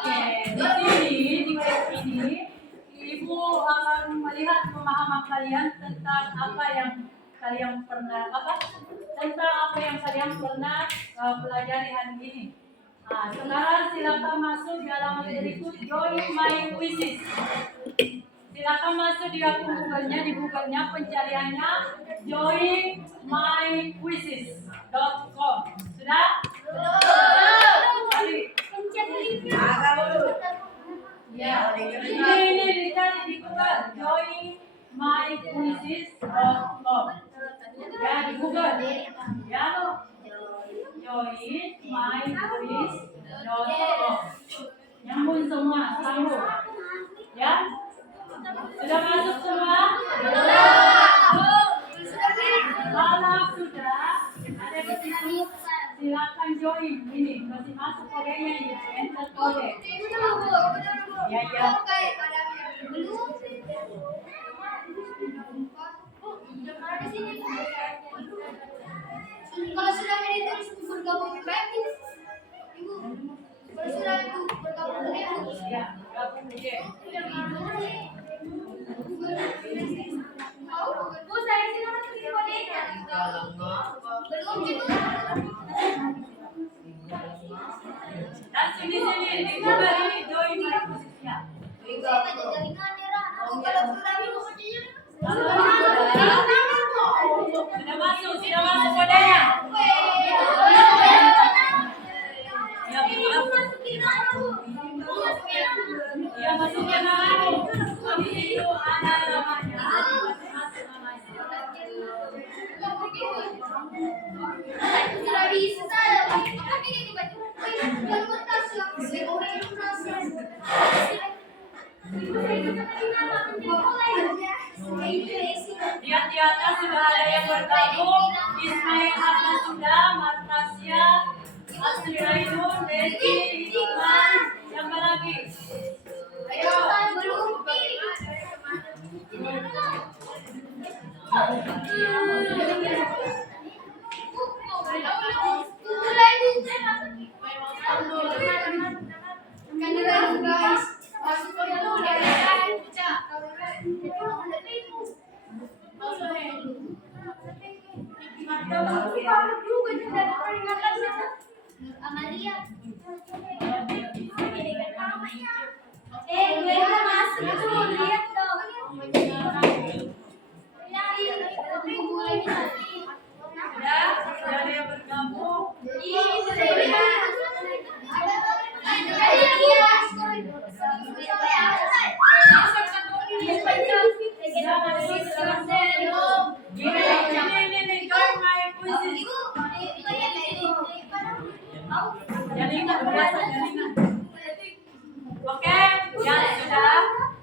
Oke, di sini di kelas ini Ibu akan melihat pemahaman kalian tentang apa yang kalian pernah pelajari hari ini. Nah, sekarang silakan masuk di halaman berikut Join My Quizzes. Silakan masuk di akun Google-nya, pencariannya joinmyquizzes.com. Sudah? Mari. Ya, ini dicari di Google joinmyquizzes.com. Ya, di Google. Ya, joinmyquizzes.com. Nyambung semua, sambung. Ya? Sudah masuk semua? Kalau sudah, ada di sini. Silakan join ini. Masih masuk kodenya ini. Enter kode. Ya. Kalau sudah ini terus bergabung ke Ibu. Kalau sudah itu bergabung ke Ibu. Ya, gabung aja. Bu, saya sini masuk di kodenya. Belum Ibu. Dan sini di Google ini join my quizzes ya. Kalau sudah Ibu Sudah masuk kodenya. Ya, masukin nama. Itu ada namanya. Masuk namanya. sudah bisa Lihat di atas sudah ada yang bergabung. Ismail Ahmad sudah, Martasya, Asri Ainun, Desi, Iman, yang mana lagi? Ayo. juga dari peringatan sana. Amalia. Dia masuk tuh, lihat dong. Sudah ada yang bergabung. Ini, join my quizzes. Jaringan, biasa jaringan. Oke, yang sudah.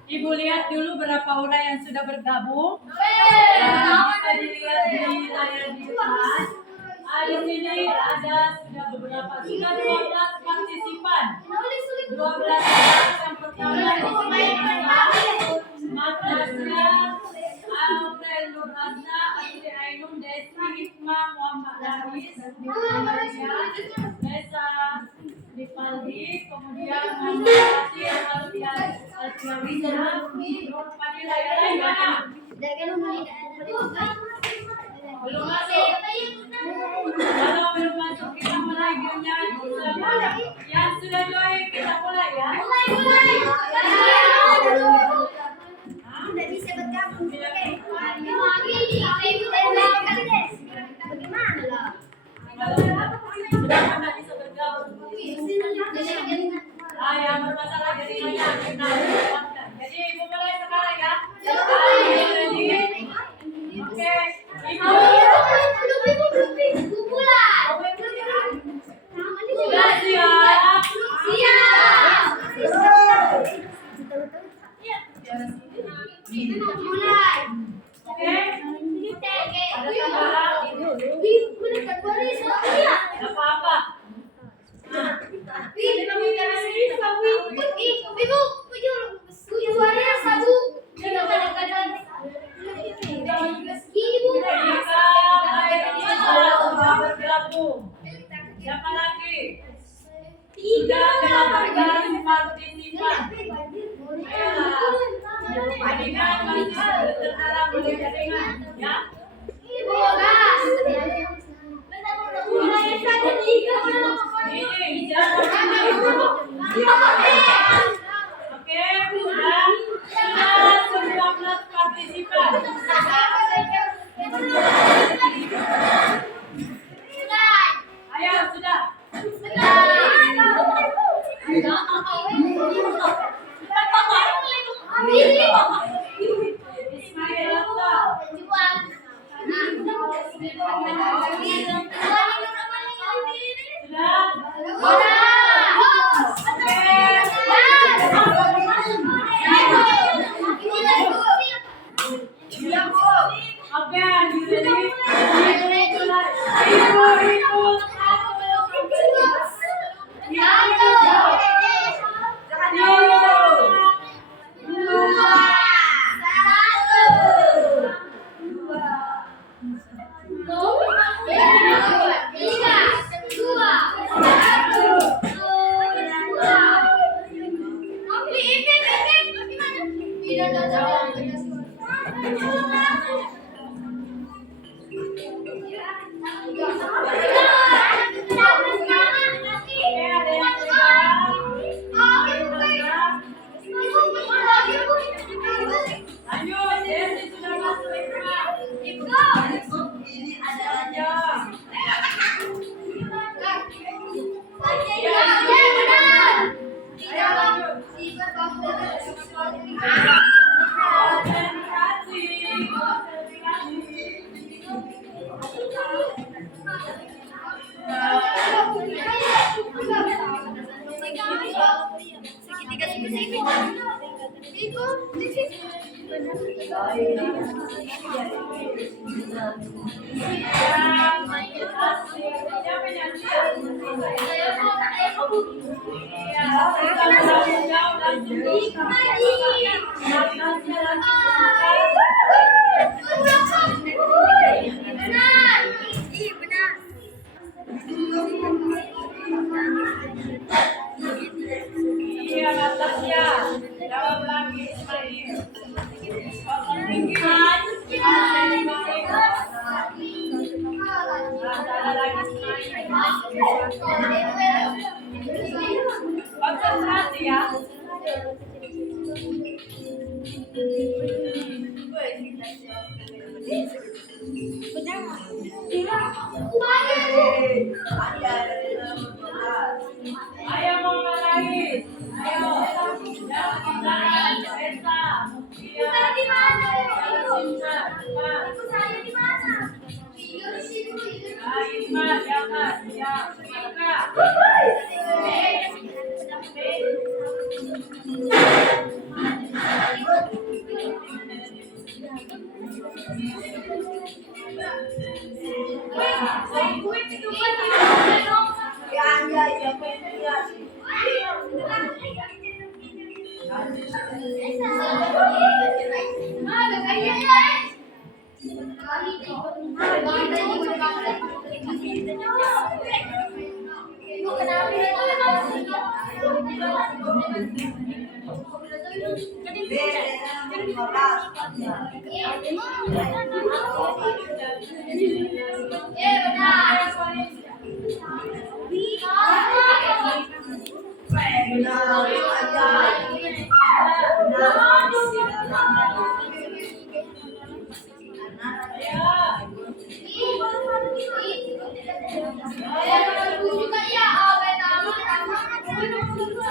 Ibu lihat dulu berapa orang yang sudah bergabung. Bisa dilihat di layar di depan. Di sini ada sudah beberapa, sudah 12 partisipan. 12 orang yang pertama di sini Madrasah Aurel Nur Hasna, Asri Ainun, Desi Hikmah, Muhammad Haris, Nesa Dipaldi, kemudian Muhammad Nasir, Alfian Alfian, Nur Fadila, yang lain mana? Belum masuk. Kalau belum masuk kita mulai gamenya semua. Yang sudah join kita mulai ya. Udah bisa bergabung. Bagaimana lah? Sudah pada bisa bergabung. Yang bermasalah jadi jadi ibu mulai sekarang ya. Oke, ibu. Sudah siap? Oke. Ada tambahan? Ada apa-apa? Sudah bergabung. Siapa lagi? Sudah 18 partisipan. Jaringan masih terarah oleh jaringan, ya. Ini jangan. Oke, sudah 19 partisipan. Ayo, sudah. Ismail Latta. Oke, lanjut, Desi sudah masuk ini ada aja. Iya, Natasha. Jawab lagi, Ismail. Tinggi.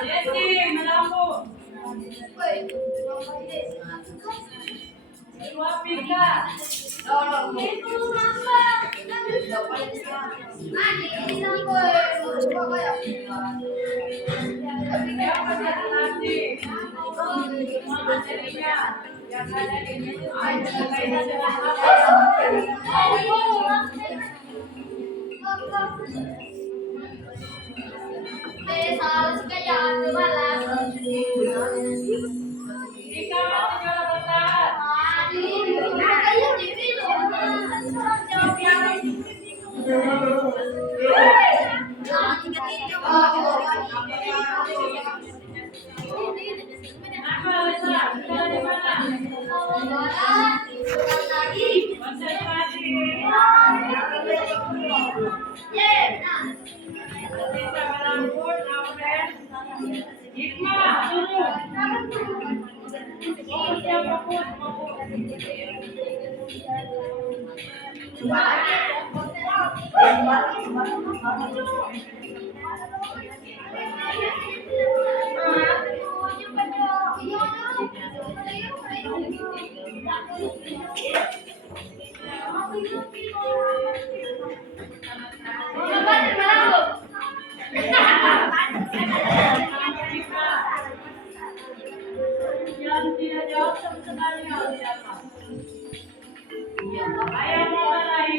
Desi, melampu. Wapika. Siapa satu nasi? Semua materinya yang ada di menu ada kaitan dengan apa? Jika masih juara bertahan. Apa Lesa? Sudah di mana? Konsentrasi. Bisa melambut, Alfred. Hikmah, turun. Fokus ya, fokus. Yang tidak jawab sebenarnya siapa? Ayo mulai.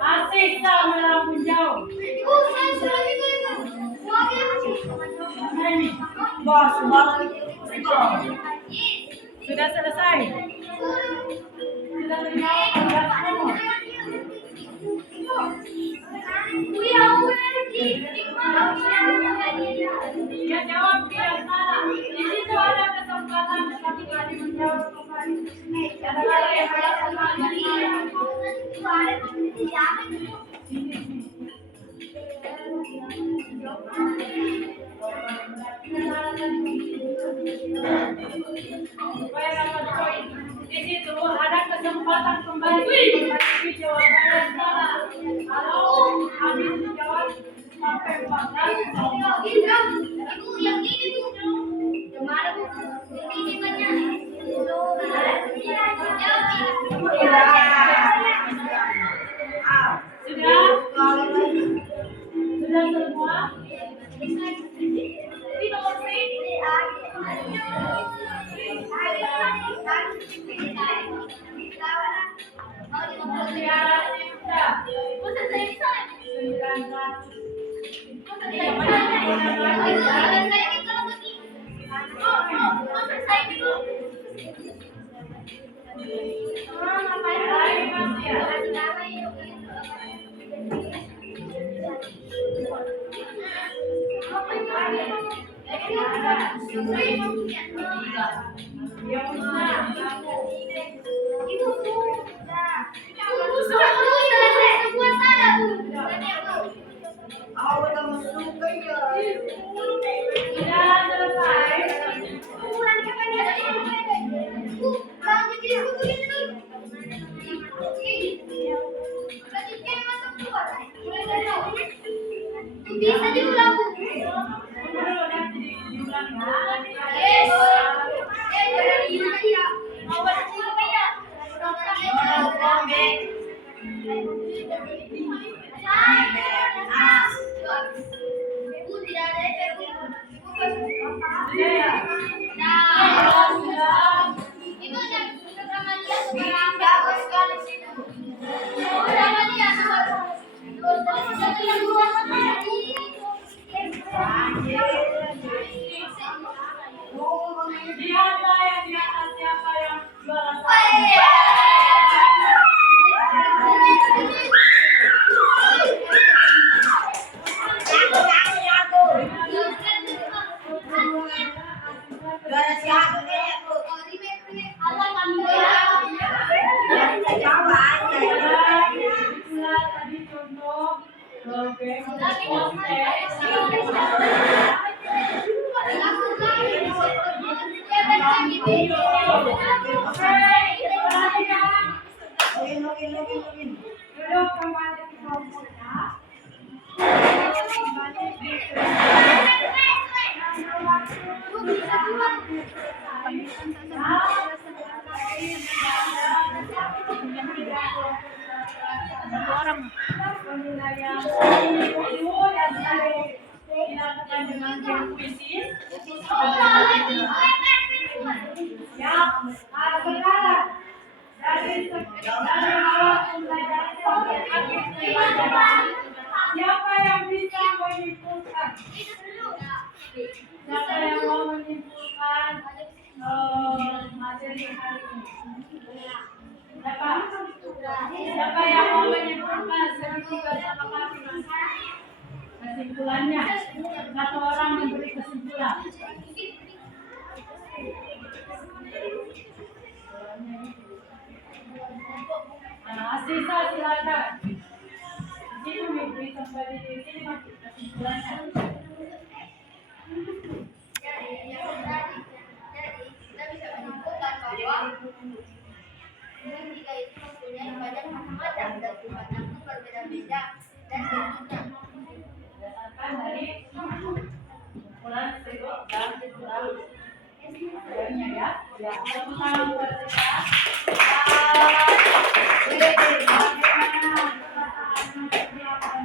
Asik tak melampau jauh. Ini sudah selesai. Sudah terjawab semua. Dia jawab tidak salah. Di situ ada kesempatan satu kali menjawab kembali. Ada lagi yang harus supaya dapat poin. Di situ ada kesempatan kembali memperbaiki jawaban salah. Kalau habis menjawab sampai 14. Sudah semua? Bisa diulang. Yes. Lihatlah yang di atas siapa yang juara satu. Itulah tadi contoh game duduk kembali di kelompoknya. Penilaian individu dan dilakukan dengan game quizzes. Ya, sekarang dari awal pembelajaran sampai akhir pembelajaran, siapa yang bisa menyimpulkan? Siapa yang mau menyimpulkan materi hari ini? Siapa? Siapa yang mau menyimpulkan segitiga sama kaki? Kesimpulannya, satu orang memberi kesimpulan. Nah, sisa silakan. Di sini memberi kembali di sini masih kesimpulannya. Jadi kita bisa menyimpulkan bahwa tiga itu mempunyai banyak macam-macam dan sifatnya pun berbeda-beda dan bentuknya. Berdasarkan dari kumpulan sebut dan kumpulan adanya ya. Ya, tepuk tangan buat kita. Bagaimana perasaan persiapan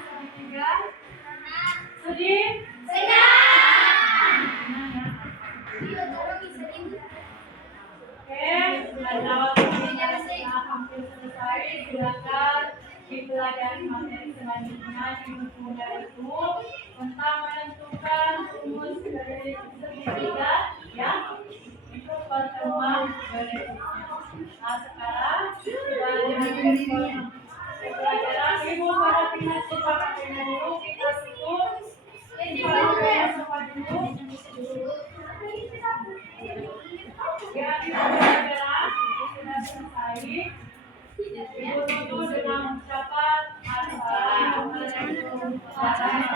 segitiga? Sedih? Oke, jawab sudah hampir selesai. Silakan dipelajari materi selanjutnya di bukunya itu tentang menentukan rumus dari segitiga ya. Itu pertemuan berikutnya. Nah sekarang sudah dengan pelajaran ibu pada pindah siswa pindah dulu kita tutup. Semua dulu. Ya, pelajaran sudah selesai. Ibu tutup dengan ucapan assalamualaikum warahmatullahi wabarakatuh.